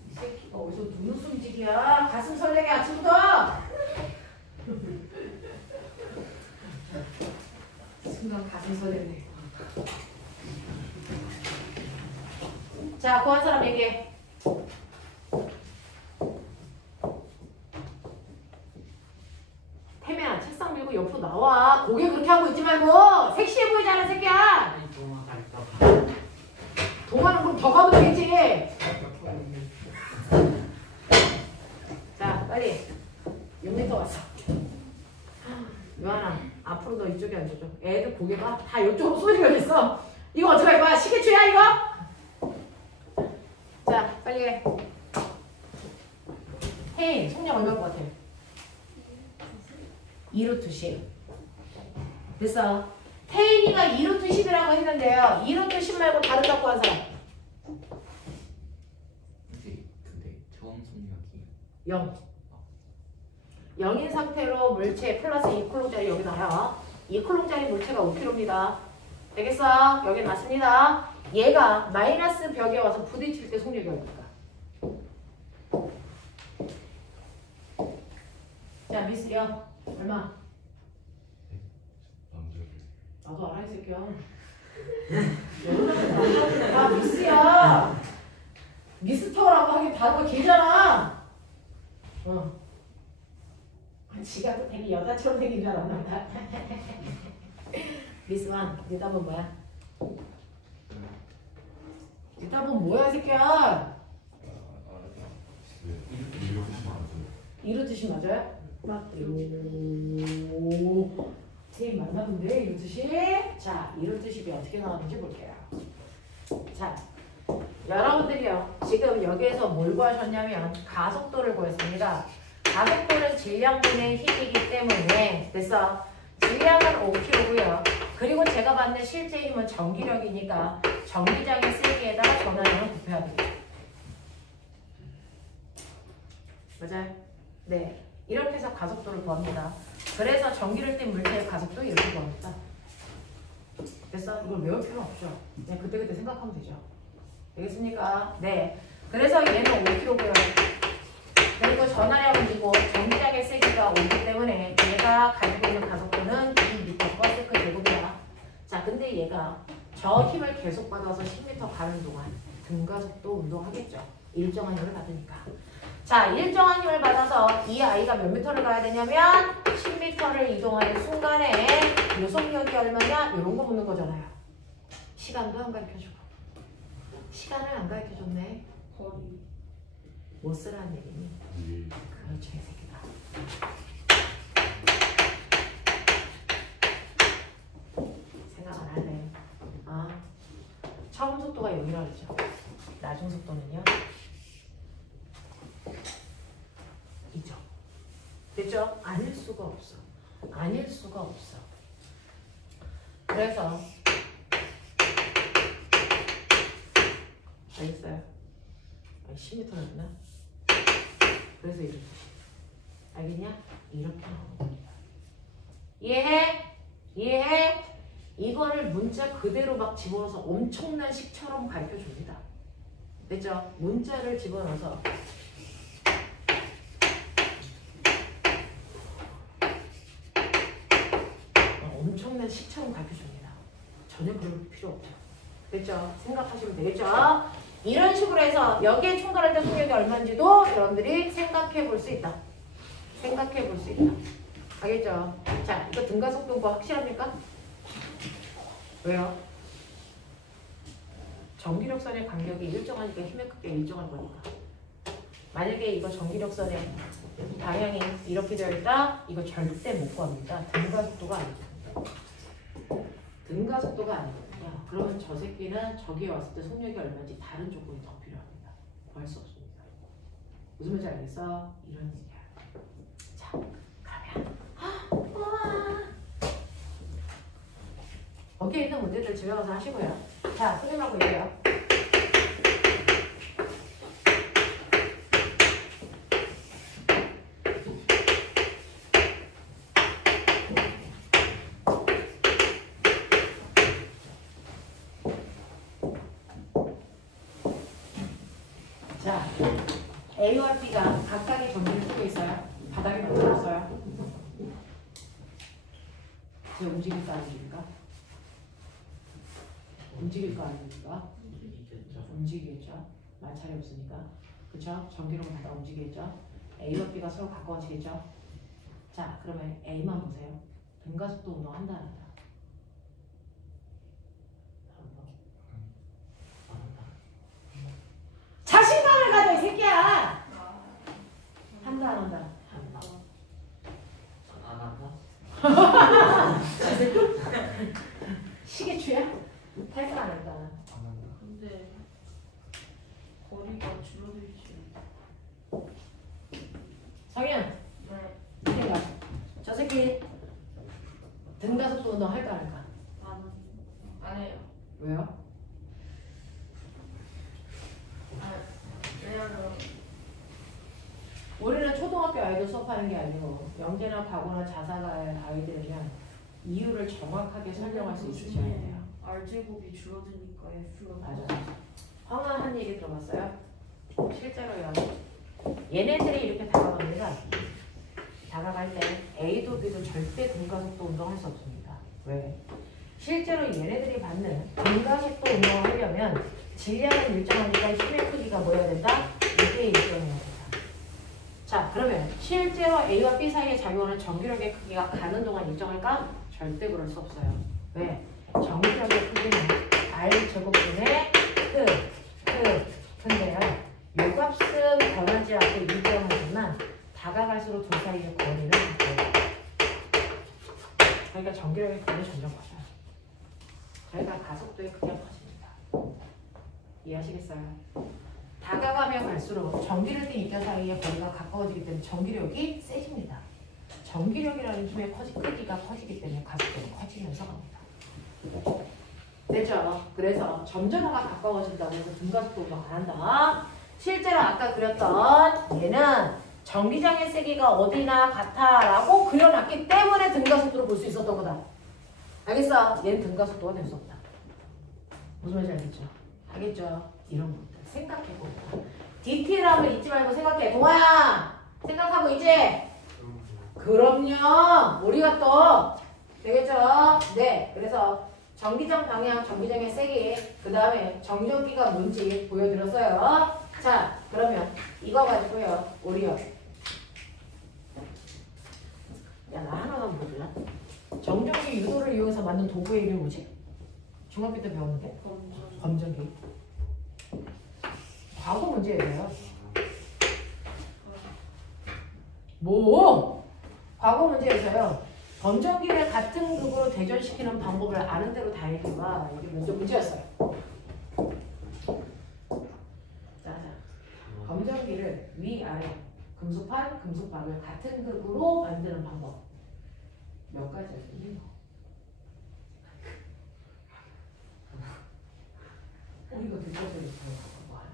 이 새끼가 어디서 눈 숨질이야? 가슴 설레게 아침부터! 순간 가슴 설레네. 자, 구한 사람 얘기해. 태민아, 책상 밀고 옆으로 나와. 고개 그렇게 하고 있지 말고. 섹시해 보이잖아, 새끼야. 동화는 그럼 더 가면 되겠지. 자, 빨리. 6m 왔어. 요한아, 앞으로 너 이쪽에 앉아줘. 애들 고개가 다 이쪽으로 쏘리가 됐어. 이거 어떡할 거야? 시계추야, 이거? 자, 빨리 해. 헤이, 속력 얼마일 것 같아? 2루트 10. 됐어. 태인이가 2루트 10이라고 했는데요. 2루트 10 말고 다른 갖고 한 사람. 근데 저음 속력이 0. 0인 상태로 물체 플러스 2쿨롱짜리 여기 나요. 2쿨롱짜리 물체가 5kg입니다. 되겠어? 여기 맞습니다. 얘가 마이너스 벽에 와서 부딪힐 때 속력이 얼마일까? 자, 미스 0. 얼마? 나도 알아, 이 새끼야. 야, 미스야. 미스터라고 하긴 단어가 길잖아. 지가 또 되게 여자처럼 생긴 줄 알았나? 미스만, 네 답은 뭐야? 네 답은 뭐야, 이 새끼야? 이루듯이 맞아요? 맞대요. 선생님 맞나본데 이루듯이? 자, 이루듯이 어떻게 나왔는지 볼게요. 자, 여러분들이요. 지금 여기에서 뭘 구하셨냐면 가속도를 구했습니다. 가속도는 질량분의 힘이기 때문에 됐어. 질량은 5kg고요. 그리고 제가 받는 실제 힘은 전기력이니까 전기장의 세기에다가 전화량을 곱해야 됩니다. 맞아요? 네. 이렇게 해서 가속도를 구합니다. 그래서 전기를 띤 물체의 가속도 이렇게 구합니다. 됐어? 이걸 외울 필요 없죠. 그냥 그때그때 생각하면 되죠. 되겠습니까? 네. 그래서 얘는 5kg고요. 그리고 전화량은 이고 전기장의 세기가 5기 때문에 얘가 가지고 있는 가속도는 2m/s 제곱이야. 자, 근데 얘가 저 힘을 계속 받아서 10m 가는 동안 등가속도 운동하겠죠. 일정한 힘을 받으니까. 자, 일정한 힘을 받아서 이 아이가 몇 미터를 가야 되냐면 10m를 이동하는 순간에 요속력이 얼마냐? 이런 거 묻는 거잖아요. 시간도 안 가르쳐주고. 시간을 안 가르쳐줬네. 거리. 못 쓰라는 얘기니? 그렇죠, 이 새끼다. 생각 안 하네. 아, 처음 속도가 여기라 그러죠. 나중 속도는요? 이죠. 됐죠? 아닐 수가 없어. 아닐 수가 없어. 그래서 알겠어요? 10m였나? 그래서 이렇게. 알겠냐? 이렇게 나오는 겁니다. 이해해? 이해해? 이거를 문자 그대로 막 집어넣어서 엄청난 식처럼 가르쳐 줍니다. 됐죠? 문자를 집어넣어서 엄청난 식처럼 가르쳐 줍니다. 전혀 그럴 필요 없죠. 됐죠? 생각하시면 되겠죠? 이런 식으로 해서 여기에 총괄할 때 속력이 얼마인지도 여러분들이 생각해 볼 수 있다. 생각해 볼 수 있다. 알겠죠? 자, 이거 등가속도 뭐 확실합니까? 왜요? 전기력선의 간격이 일정하니까 힘의 크기가 일정한 거니까. 만약에 이거 전기력선의 방향이 이렇게 되어 있다? 이거 절대 못 구합니다. 등가속도가 아닙니다. 등가속도가 아닙니다. 자, 그러면 저 새끼는 저기에 왔을 때 속력이 얼마인지 다른 조건이 더 필요합니다. 구할 수 없습니다. 무슨 말인지 알겠어? 이런 얘기야. 자, 그러면 우와. 거기에 있는 문제들 집에 가서 하시고요. 자, 선생님하고 얘기해요. 자, A와 B가 각각의 점수를 쓰고 있어요. 바닥에 만들었어요. 제가 움직일까 안 움직일까? 움직일까 안 움직일까? 움직이겠죠. 마찰이 없으니까. 그쵸? 전기로만 바닥 움직이겠죠. A와 B가 서로 가까워지겠죠. 자, 그러면 A만 보세요. 등가속도 운동한다 안 한다? 자신감을 가져 이 새끼야. 한다 안 한다? 시계추야? 할까 안 할까? 근데 거리가 줄어들지. 성현 네. 생각. 저 새끼 등가속도 운동 할까 안 할까? 안 해요. 왜요? 왜냐면 우리는 초등학교 아이들 수업하는 게 아니고 영재나 과거나 자사가 아이들이면 이유를 정확하게 설명할 수 있으셔야 돼요. R제곱이 줄어드니까 F가 맞아. 황아 한 얘기 들어봤어요? 실제로요. 얘네들이 이렇게 다가갑니다. 다가갈 때 A도 B도 절대 등가속도 운동할 수 없습니다. 왜? 실제로 얘네들이 받는 등가속도 운동을 하려면 질량은 일정하니까 힘의 크기가 뭐여야 된다? 이게 일정해야 된다. 자, 그러면 실제로 A와 B 사이에 작용하는 전기력의 크기가 가는 동안 일정할까? 절대 그럴 수 없어요. 왜? 전기력의 크기는 R제곱분의 근데요. 요 값은 변하지 않고 일정하지만 다가갈수록 둘 사이의 거리는 바뀌어요. 그러니까 전기력의 크기는 점점 커져요. 저희가 가속도의 크기가 커집니다. 이해하시겠어요? 다가가면 갈수록 전기를 띤 입자 사이의 거리가 가까워지기 때문에 전기력이 세집니다. 전기력이라는 힘의 크기가 커지기 때문에 가속도는 커지면서 갑니다. 됐죠? 그래서 점점화가 가까워진다고 해서 등가속도 운동 안 한다. 실제로 아까 그렸던 얘는 전기장의 세기가 어디나 같아라고 그려놨기 때문에 등가속도를 볼 수 있었던 거다. 알겠어? 얘는 등가속도가 될 수 없다. 무슨 말인지 알겠죠? 알겠죠? 이런 것들 생각해보고 디테일함을 잊지 말고 생각해. 동아야 생각하고 있지? 그럼요. 우리가 또 되겠죠? 네. 그래서 전기장 방향, 전기장의 세기, 그 다음에 정전기가 뭔지 보여드렸어요. 자, 그러면 이거 가지고요. 우리요. 야, 나 하나만 보여줄래? 정전기 유도를 이용해서 만든 도구의 이름이 뭐지? 중학교 때 배웠는 게? 검전기. 과거 문제예요. 뭐? 과거 문제에서요. 검전기를 같은 극으로 대전시키는 방법을 아는 대로 다 읽어봐. 이게 먼저 문제였어요. 자, 검전기를 위아래 금속판, 금속박을 같은 극으로 만드는 방법. 몇 가지야, 이거. 우리가 교과서에 있어요. 뭐 하나.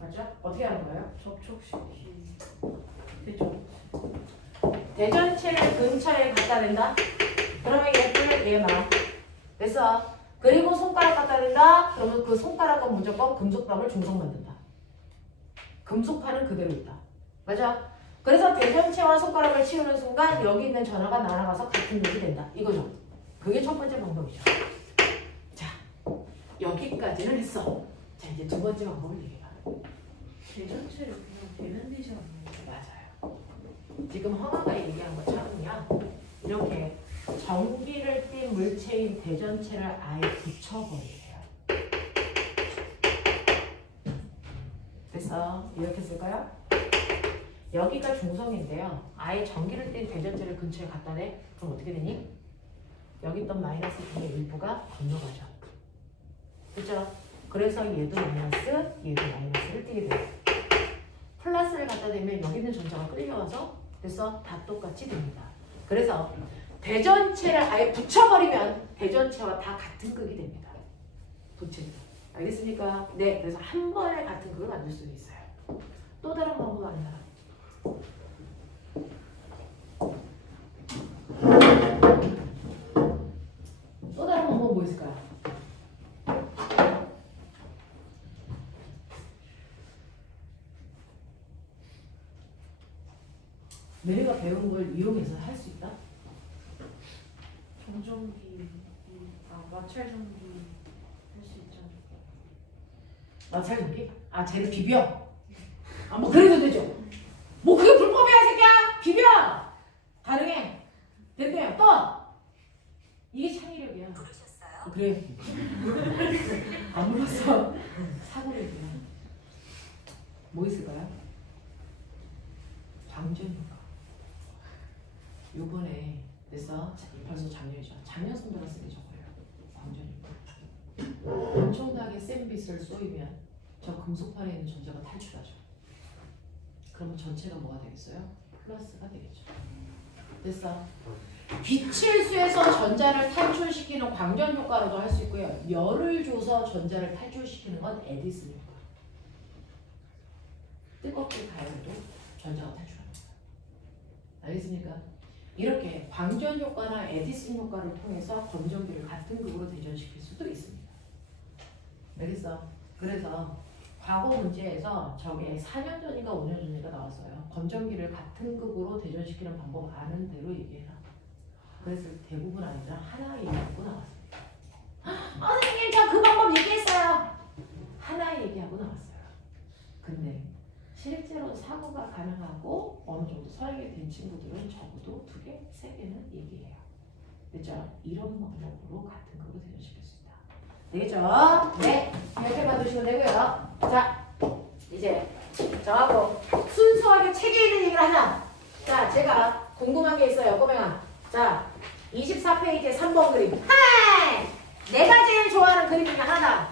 맞죠? 어떻게 하는 거예요? 접촉시키 대전 대전체를 근처에 갖다 댄다. 그러면 얘를 얘만 됐어. 그리고 손가락 갖다 댄다. 그러면 그 손가락은 무조건 금속박을 중성 만든다. 금속판은 그대로 있다. 맞아? 그래서 대전체와 손가락을 치우는 순간 여기 있는 전화가 날아가서 같은 놈이 된다. 이거죠. 그게 첫 번째 방법이죠. 자, 여기까지는 했어. 자, 이제 두 번째 방법을 얘기해봐. 대전체를 그냥 되는 데지 않나요? 맞아요. 지금 허가가 얘기한 것처럼요. 이렇게 전기를 띤 물체인 대전체를 아예 붙여버리세요. 됐어. 이렇게 쓸까요? 여기가 중성인데요. 아예 전기를 띤 대전체를 근처에 갖다 대. 그럼 어떻게 되니? 여기 있던 마이너스 B의 일부가 건너가죠. 그죠? 그래서 얘도 마이너스, 얘도 마이너스를 띄게 돼요. 플러스를 갖다 대면 여기 있는 전자가 끌려와서 그래서 다 똑같이 됩니다. 그래서 대전체를 아예 붙여버리면 대전체와 다 같은 극이 됩니다. 도체는. 알겠습니까? 네, 그래서 한 번에 같은 극을 만들 수 있어요. 또 다른 방법 아니야. 또 다른 방법 뭐 있을까요? 내가 배운 걸 이용해서 할 수 있다? 정전기, 마찰전기 할 수 있잖아. 마찰전기? 아, 쟤를 비벼? 아, 뭐 그래도 되죠? 뭐 그게 불법이야, 이 새끼야! 비벼! 가능해. 됐네요. 또! 이게 창의력이야. 부르셨어요? 그래. 안 불렀어. 사고력이야. 뭐 있을까요? 광전효과. 요번에 됐어? 벌써 작년이죠. 작년 선배가 쓴 게 저거예요. 광전효과. 엄청나게 센 빛을 쏘이면 저 금속판에 있는 전자가 탈출하죠. 그러면 전체가 뭐가 되겠어요? 플러스가 되겠죠. 됐어? 빛을 쐬서 전자를 탈출시키는 광전 효과로도 할 수 있고요. 열을 줘서 전자를 탈출시키는 건 에디슨 효과. 뜨겁게 가열도 전자가 탈출합니다. 알겠습니까? 이렇게 광전 효과나 에디슨 효과를 통해서 검정기를 같은 극으로 대전시킬 수도 있습니다. 알겠어? 그래서 과거 문제에서 저게 4년 전인가 5년 전인가 나왔어요. 검정기를 같은 극으로 대전시키는 방법 아는 대로 얘기해라. 그래서 대부분 아니라 하나 얘기하고 나왔습니다. 선생님 저 그 방법 얘기했어요. 하나 얘기하고 나왔어요. 근데 실제로 사고가 가능하고 어느 정도 서양이 된 친구들은 적어도 2개, 3개는 얘기해요. 그렇죠? 이런 방법으로 같은 극으로 대전시킬 수 있다. 되겠죠? 네. 이렇게 봐두시면 되고요. 자, 이제 저하고 순수하게 책에 있는 얘기를 하자. 자, 제가 궁금한 게 있어요. 꼬맹아. 자, 24페이지에 3번 그림. 하이! 내가 제일 좋아하는 그림 중에 하나다.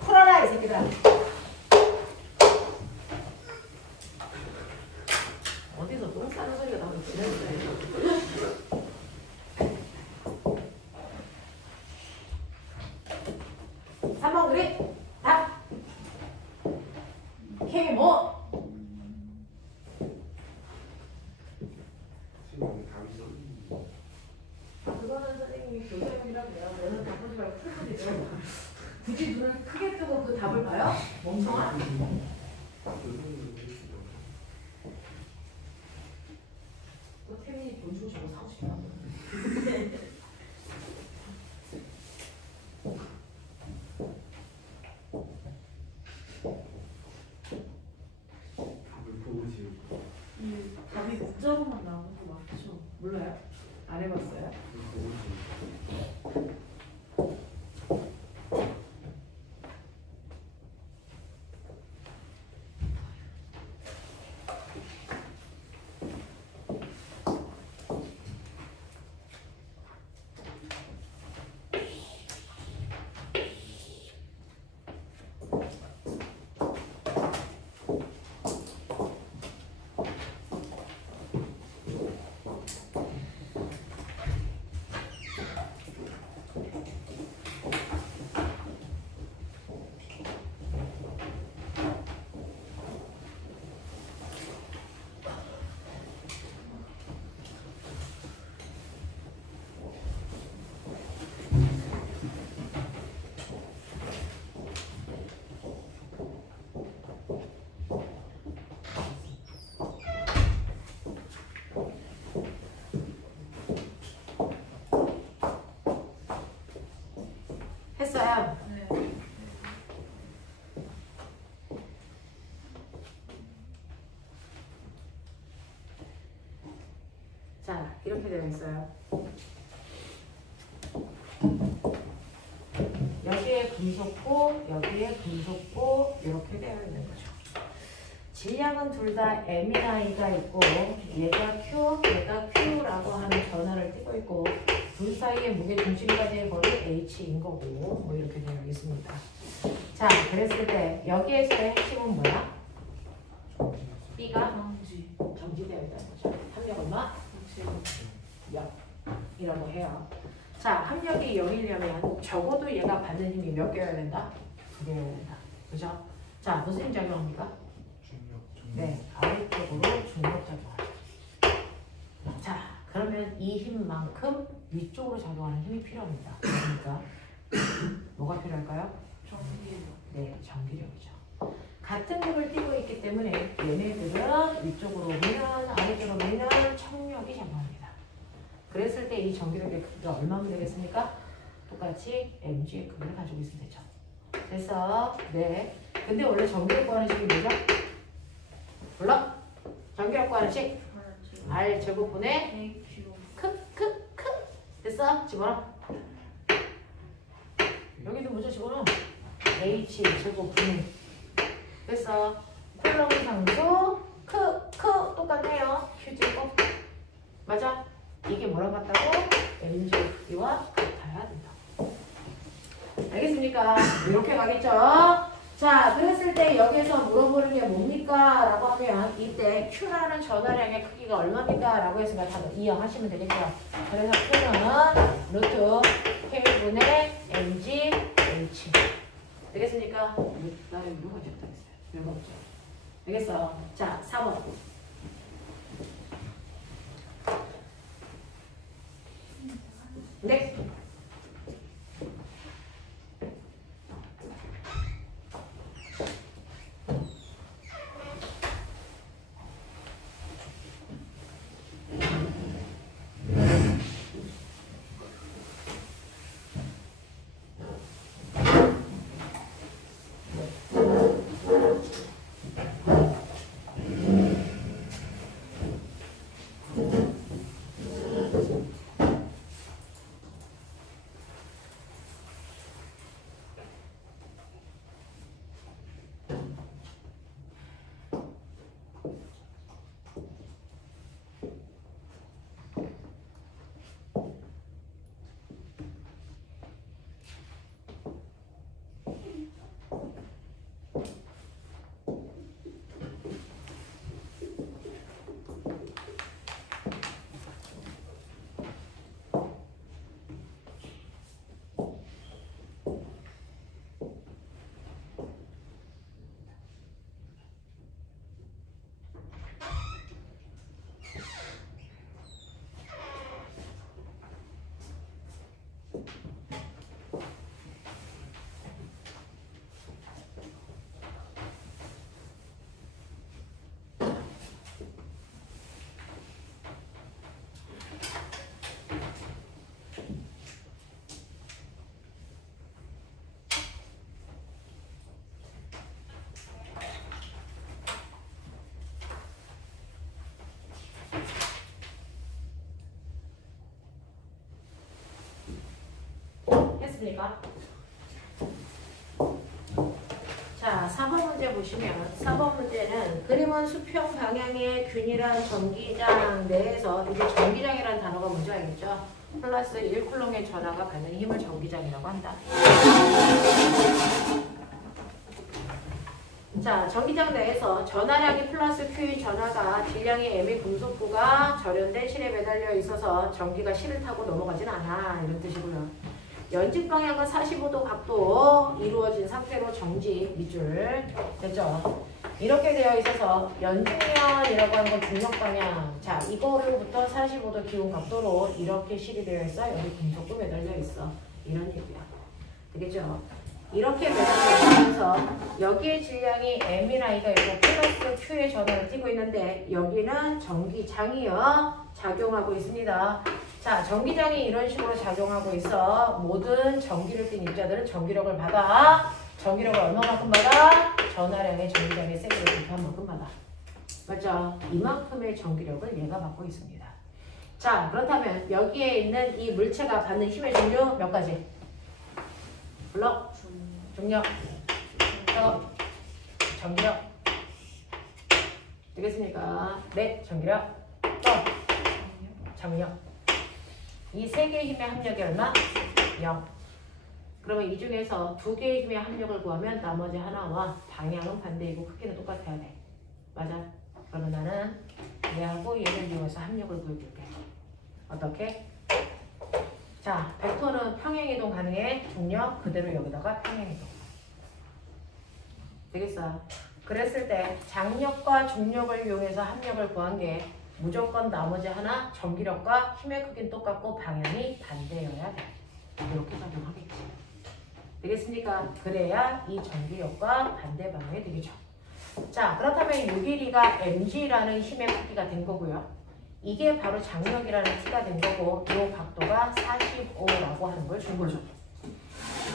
풀어라, 이 새끼들아. 어디서 똥 싸는 소리가 나오는 거야? 3번 그림. 답. K 뭐? 그거는 선생님이 교사님이라고 해요. 너는 바꾸지 말고 풀고 되죠. 굳이 눈을 크게 뜨고 그 답을 봐요? 멍청아? 또 태민이 돈 주고 저거 사고 싶다. 답이 문자로만 나오는 거 맞죠? 몰라요? 안 해봤어요? 했어요. 네. 자, 이렇게 되어 있어요. 여기에 금속고, 여기에 금속고 이렇게 되어 있는 거죠. 질량은 둘 다 M이나 E가 있고 얘가 Q, 얘가 Q라고 하는 변화를 띠고 있고 둘 사이의 무게 중심까지의 거리 H인 거고 뭐 이렇게 되어 있습니다. 자, 그랬을 때 여기에서의 핵심은 뭐야? B가 정지. 정지되어 있다는 거죠. 합력 얼마? 정지. 0이라고 해요. 자, 합력이 0이려면 적어도 얘가 받는 힘이 몇 개여야 된다? 2개여야 된다. 그죠? 자, 무슨 힘 작용합니까? 네, 아래쪽으로 중력 작용하죠. 자, 그러면 이 힘만큼 위쪽으로 작용하는 힘이 필요합니다. 그러니까 뭐가 필요할까요? 정지. 네, 전기력이죠. 같은 힘을 띠고 있기 때문에 얘네들은 위쪽으로 오면 아래쪽으로 오면 청력이 작용합니다. 그랬을 때 이 전기력의 크기가 얼마면 되겠습니까? 똑같이 mg의 크기를 가지고 있으면 되죠. 됐어. 네. 근데 원래 전기력 구하는 식이 뭐죠? 몰라? 전기력 구하는 식 R 제곱분의 AQ. 크 됐어? 집어넣어. 여기도 뭐죠? 집어넣어. H 제곱분의 됐어. 쿨럼 상수 크 똑같네요. Q 제곱 맞아? 이게 뭐랑 같다고? mg 크기와 같아야 된다. 알겠습니까? 이렇게 가겠죠? 자, 그랬을 때 여기에서 물어보는 게 뭡니까? 라고 하면 이때 Q라는 전화량의 크기가 얼마입니까? 라고 했으니까 다 이해하시면 되겠죠? 그래서 Q는 루트 K분의 mg h 되겠습니까? 나를 이거 가졌다 했어요. 별거 없죠? 알겠어? 자, 4번. 네. 했습니까? 자, 4번 문제 보시면 4번 문제는 그림은 수평 방향의 균일한 전기장 내에서 이제 전기장이라는 단어가 뭔지 알겠죠? 플러스 1쿨롱의 전하가 받는 힘을 전기장이라고 한다. 자, 전기장 내에서 전하량이 플러스 Q의 전하가 질량이 M의 금속부가 절연된 실에 매달려 있어서 전기가 실을 타고 넘어가진 않아. 이런 뜻이고요. 연직 방향과 45도 각도 이루어진 상태로 정지 밑줄 됐죠? 이렇게 되어 있어서 연직면이라고 하는 건 중력 방향. 자, 이거로부터 45도 기운 각도로 이렇게 실이 되어 있어. 여기 금속도 매달려 있어. 이런 얘기야. 되겠죠? 이렇게 매달려서 여기에 질량이 M이나 E가 있고 플러스 Q의 전하를 띠고 있는데 여기는 전기장이요. 작용하고 있습니다. 자, 전기장이 이런 식으로 작용하고 있어. 모든 전기를 띤 입자들은 전기력을 받아. 전기력을 얼마만큼 받아? 전하량의 전기장의 세기를 비슷한 만큼 받아. 맞죠? 이만큼의 전기력을 얘가 받고 있습니다. 자, 그렇다면 여기에 있는 이 물체가 받는 힘의 종류 몇 가지? 불러? 중력, 전기력. 되겠습니까? 네, 전기력. 또 정력. 이 세 개의 힘의 합력이 얼마? 0. 그러면 이 중에서 두 개의 힘의 합력을 구하면 나머지 하나와 방향은 반대이고 크기는 똑같아야 돼. 맞아? 그러면 나는 얘하고 얘를 이용해서 합력을 구해볼게. 어떻게? 자, 벡터는 평행이동 가능해. 중력 그대로 여기다가 평행이동. 되겠어? 그랬을 때 장력과 중력을 이용해서 합력을 구한 게 무조건 나머지 하나 전기력과 힘의 크기는 똑같고 방향이 반대여야 돼. 이렇게 작용하겠지. 되겠습니까? 그래야 이 전기력과 반대 방향이 되겠죠. 자, 그렇다면 612가 mg라는 힘의 크기가 된 거고요. 이게 바로 장력이라는 t가 된 거고 이 각도가 45라고 하는 걸 준 거죠.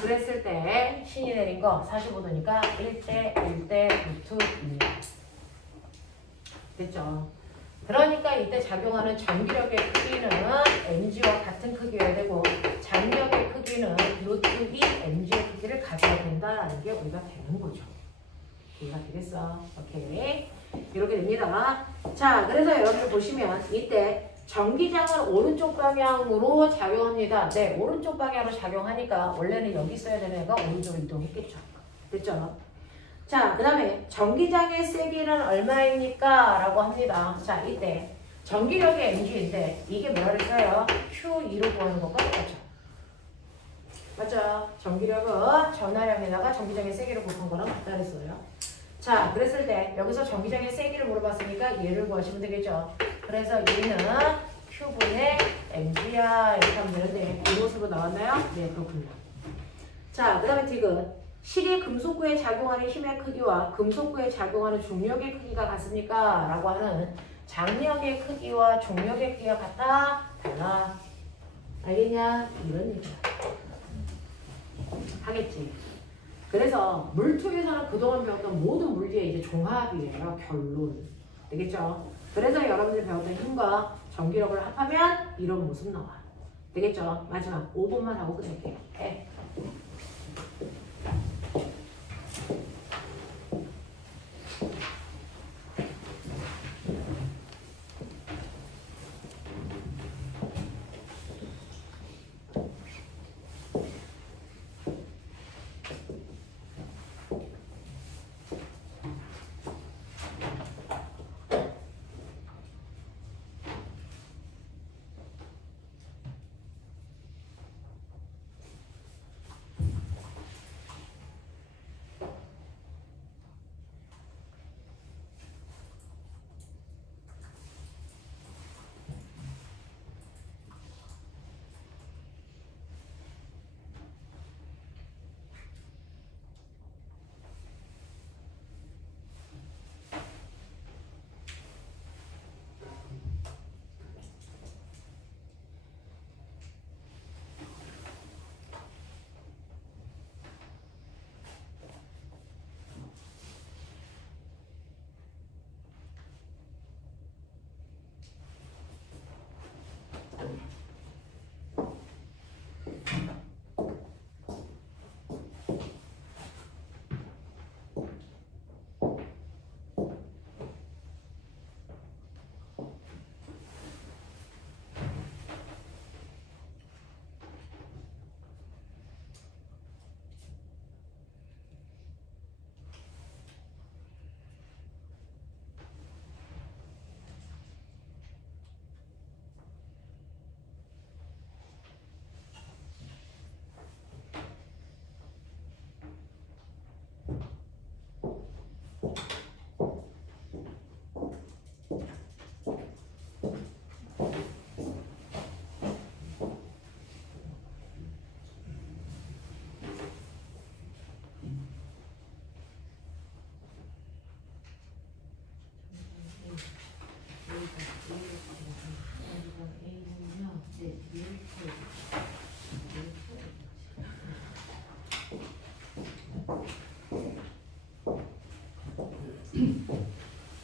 그랬을 때 신이 내린 거 45도니까 1대 1대 루트 2. 됐죠? 그러니까 이때 작용하는 전기력의 크기는 mg와 같은 크기여야 되고 장력의 크기는 루트 2 mg의 크기를 가져야 된다라는 게 우리가 되는 거죠. 이해가 되겠어? 오케이. 이렇게 됩니다. 자, 그래서 여러분들 보시면 이때 전기장은 오른쪽 방향으로 작용합니다. 네, 오른쪽 방향으로 작용하니까 원래는 여기 있어야 되는 애가 오른쪽으로 이동했겠죠. 됐죠? 자, 그 다음에 전기장의 세기는 얼마입니까? 라고 합니다. 자, 이때 전기력이 mg인데 이게 뭐라 그랬어요? Q2로 구하는 것과 똑같죠. 맞죠? 전기력은 전하량에다가 전기장의 세기를 곱한 거랑 같다 그랬어요. 자, 그랬을 때 여기서 전기장의 세기를 물어봤으니까 얘를 구하시면 되겠죠. 그래서 얘는 Q분의 mg야 이렇게 하면 되는데 이 모습으로 나왔나요? 네, 그렇군요. 자, 그 다음에 디귿. 실이 금속구에 작용하는 힘의 크기와 금속구에 작용하는 중력의 크기가 같습니까? 라고 하는 장력의 크기와 중력의 크기가 같다? 달라? 알겠냐? 이런 얘기야. 하겠지. 그래서 물투에서는 그동안 배웠던 모든 물리의 이제 종합이에요. 결론. 되겠죠? 그래서 여러분들이 배웠던 힘과 전기력을 합하면 이런 모습 나와. 되겠죠? 마지막 5분만 하고 끝낼게요. 네.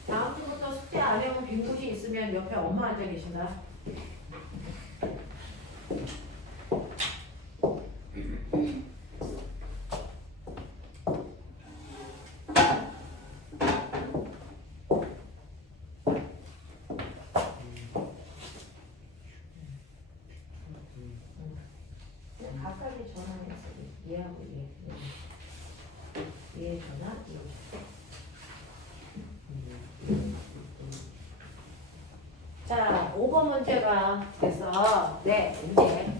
다음 주부터 숙제 안 해온 빈 곳이 있으면 옆에 엄마 앉아 계신다. 각각의 전환했어. 얘하고 자, 5번 문제가 돼서 네, 이제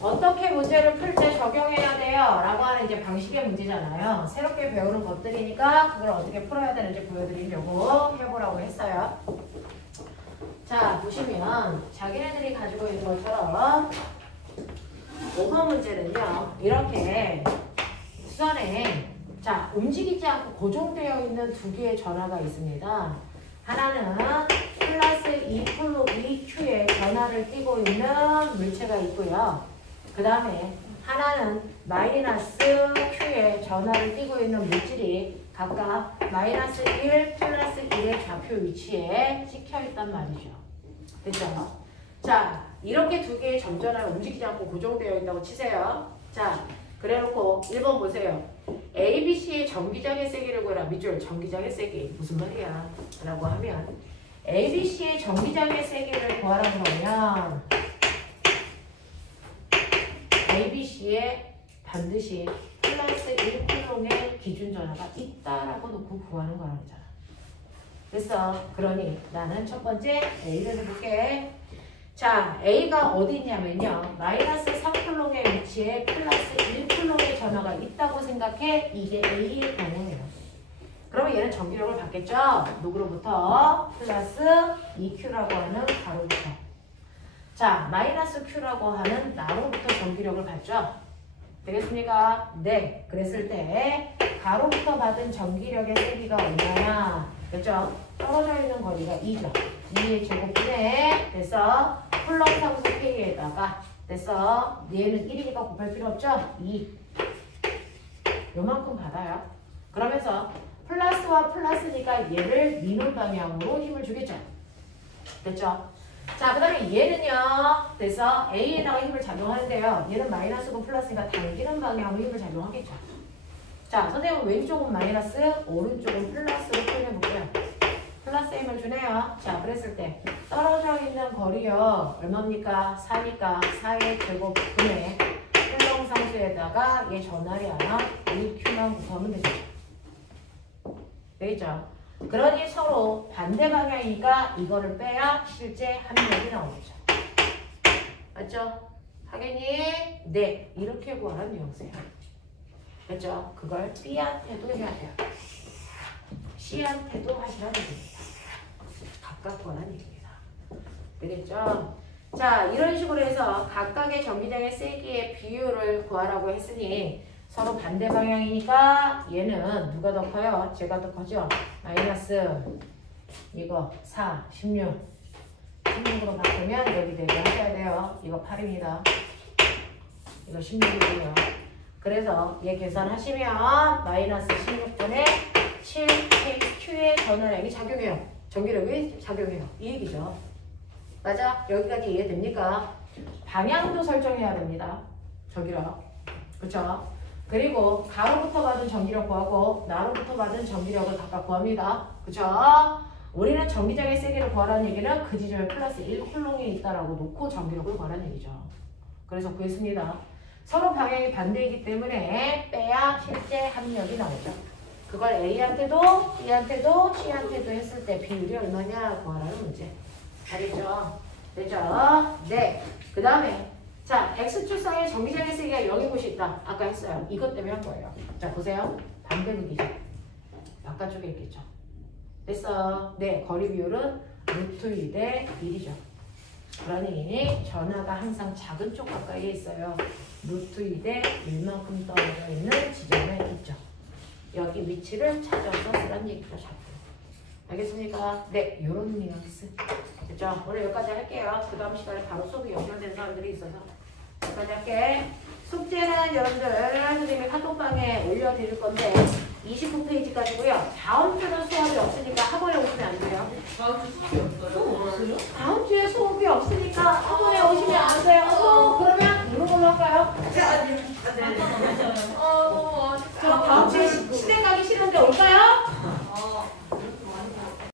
어떻게 문제를 풀 때 적용해야 돼요? 라고 하는 이제 방식의 문제잖아요. 새롭게 배우는 것들이니까 그걸 어떻게 풀어야 되는지 보여드리려고 해보라고 했어요. 자, 보시면 자기네들이 가지고 있는 것처럼 5번 문제는요. 이렇게 수선에 자, 움직이지 않고 고정되어 있는 두 개의 전화가 있습니다. 하나는 플러스 2Q의 전화를 띠고 있는 물체가 있고요. 그 다음에 하나는 마이너스 Q의 전화를 띠고 있는 물질이 각각 마이너스 1, 플러스 1의 좌표 위치에 찍혀 있단 말이죠. 됐죠? 자, 이렇게 두 개의 점전화가 움직이지 않고 고정되어 있다고 치세요. 자, 그래놓고 1번 보세요. ABC의 전기장의 세기를 구해라. 밑줄 전기장의 세기 무슨 말이야? 라고 하면 ABC의 전기장의 세기를 구하라는 거면 ABC에 반드시 플러스 1쿨롱의 기준 전화가 있다라고 놓고 구하는 거라는 거잖아. 그래서 그러니 나는 첫 번째 A를 해볼게. 자, A가 어디 있냐면요. 마이너스 3쿨롱의 위치에 플러스 1쿨롱의 전화가 있다고 생각해. 이게 A의 경우예요. 그러면 얘는 전기력을 받겠죠? 누구로부터? 플러스 2Q라고 하는 가로부터. 자, 마이너스 Q라고 하는 나로부터 전기력을 받죠? 되겠습니까? 네. 그랬을 때 가로부터 받은 전기력의 세기가 얼마냐? 그렇죠? 떨어져 있는 거리가 2죠. 2의 제곱분에 됐어. 쿨럼 상수 K에다가 됐어. 얘는 1이니까 곱할 필요 없죠? 2. 요만큼 받아요. 그러면서 플러스와 플러스니까 얘를 미는 방향으로 힘을 주겠죠? 됐죠? 자, 그 다음에 얘는요. 그래서 A에다가 힘을 작용하는데요. 얘는 마이너스고 플러스니까 당기는 방향으로 힘을 작용하겠죠. 자, 선생님은 왼쪽은 마이너스, 오른쪽은 플러스로 표현해볼게요. 플러스 힘을 주네요. 자, 그랬을 때 떨어져 있는 거리요. 얼마입니까? 4니까 4의 제곱분의 훌렁상수에다가 얘 전화리 하나 1Q만 곱하면 되죠. 되겠죠? 그러니 서로 반대 방향이니까 이거를 빼야 실제 합력이 나오겠죠. 맞죠? 하겠니? 네. 이렇게 구하라는 뉘앙스예요. 됐죠? 그걸 B한테도 해야 돼요. C한테도 하시라는 얘기입니다. 각각 구하라는 얘기입니다. 되겠죠? 자, 이런 식으로 해서 각각의 전기장의 세기의 비율을 구하라고 했으니 서로 반대 방향이니까 얘는 누가 더 커요? 제가 더 커죠? 마이너스 이거 4, 16 16으로 바꾸면 여기 4개 하셔야 돼요. 이거 8입니다. 이거 16이고요. 그래서 얘 계산하시면 마이너스 16분의 7KQ의 전화량이 작용해요. 전기력이 작용해요. 이 얘기죠. 맞아? 여기까지 이해됩니까? 방향도 설정해야 됩니다. 전기력. 그쵸? 그리고 가로부터 받은 전기력 구하고 나로부터 받은 전기력을 각각 구합니다. 그쵸? 우리는 전기장의 세기를 구하라는 얘기는 그 지점에 플러스 1쿨롱이 있다라고 놓고 전기력을 구하라는 얘기죠. 그래서 구했습니다. 서로 방향이 반대이기 때문에 빼야 실제 합력이 나오죠. 그걸 A한테도 B한테도 C한테도 했을 때 비율이 얼마냐 구하라는 문제. 알겠죠? 되죠? 네. 그 다음에 자, X축상의 전기장의 세기가 0인 곳이 있다. 아까 했어요. 이것 때문에 한 거예요. 자, 보세요. 반대극이죠. 바깥쪽에 있겠죠. 됐어. 네, 거리 비율은 루트 2 대 1이죠. 그러니 전하가 항상 작은 쪽 가까이에 있어요. 루트 2 대 1만큼 떨어져 있는 지점에 있죠. 여기 위치를 찾아서 쓰란 얘기죠. 자꾸. 알겠습니까? 네, 요런 뉘앙스. 됐죠? 오늘 여기까지 할게요. 그 다음 시간에 바로 수업이 연결된 사람들이 있어서 여기까지 할게. 숙제는 여러분들 선생님이 카톡방에 올려드릴 건데 29페이지까지고요. 다음 주는 수업이 없으니까 학원에 오시면 안 돼요. 다음 주 수업이 없어요? 수업 없어요? 다음 주에 수업이 없으니까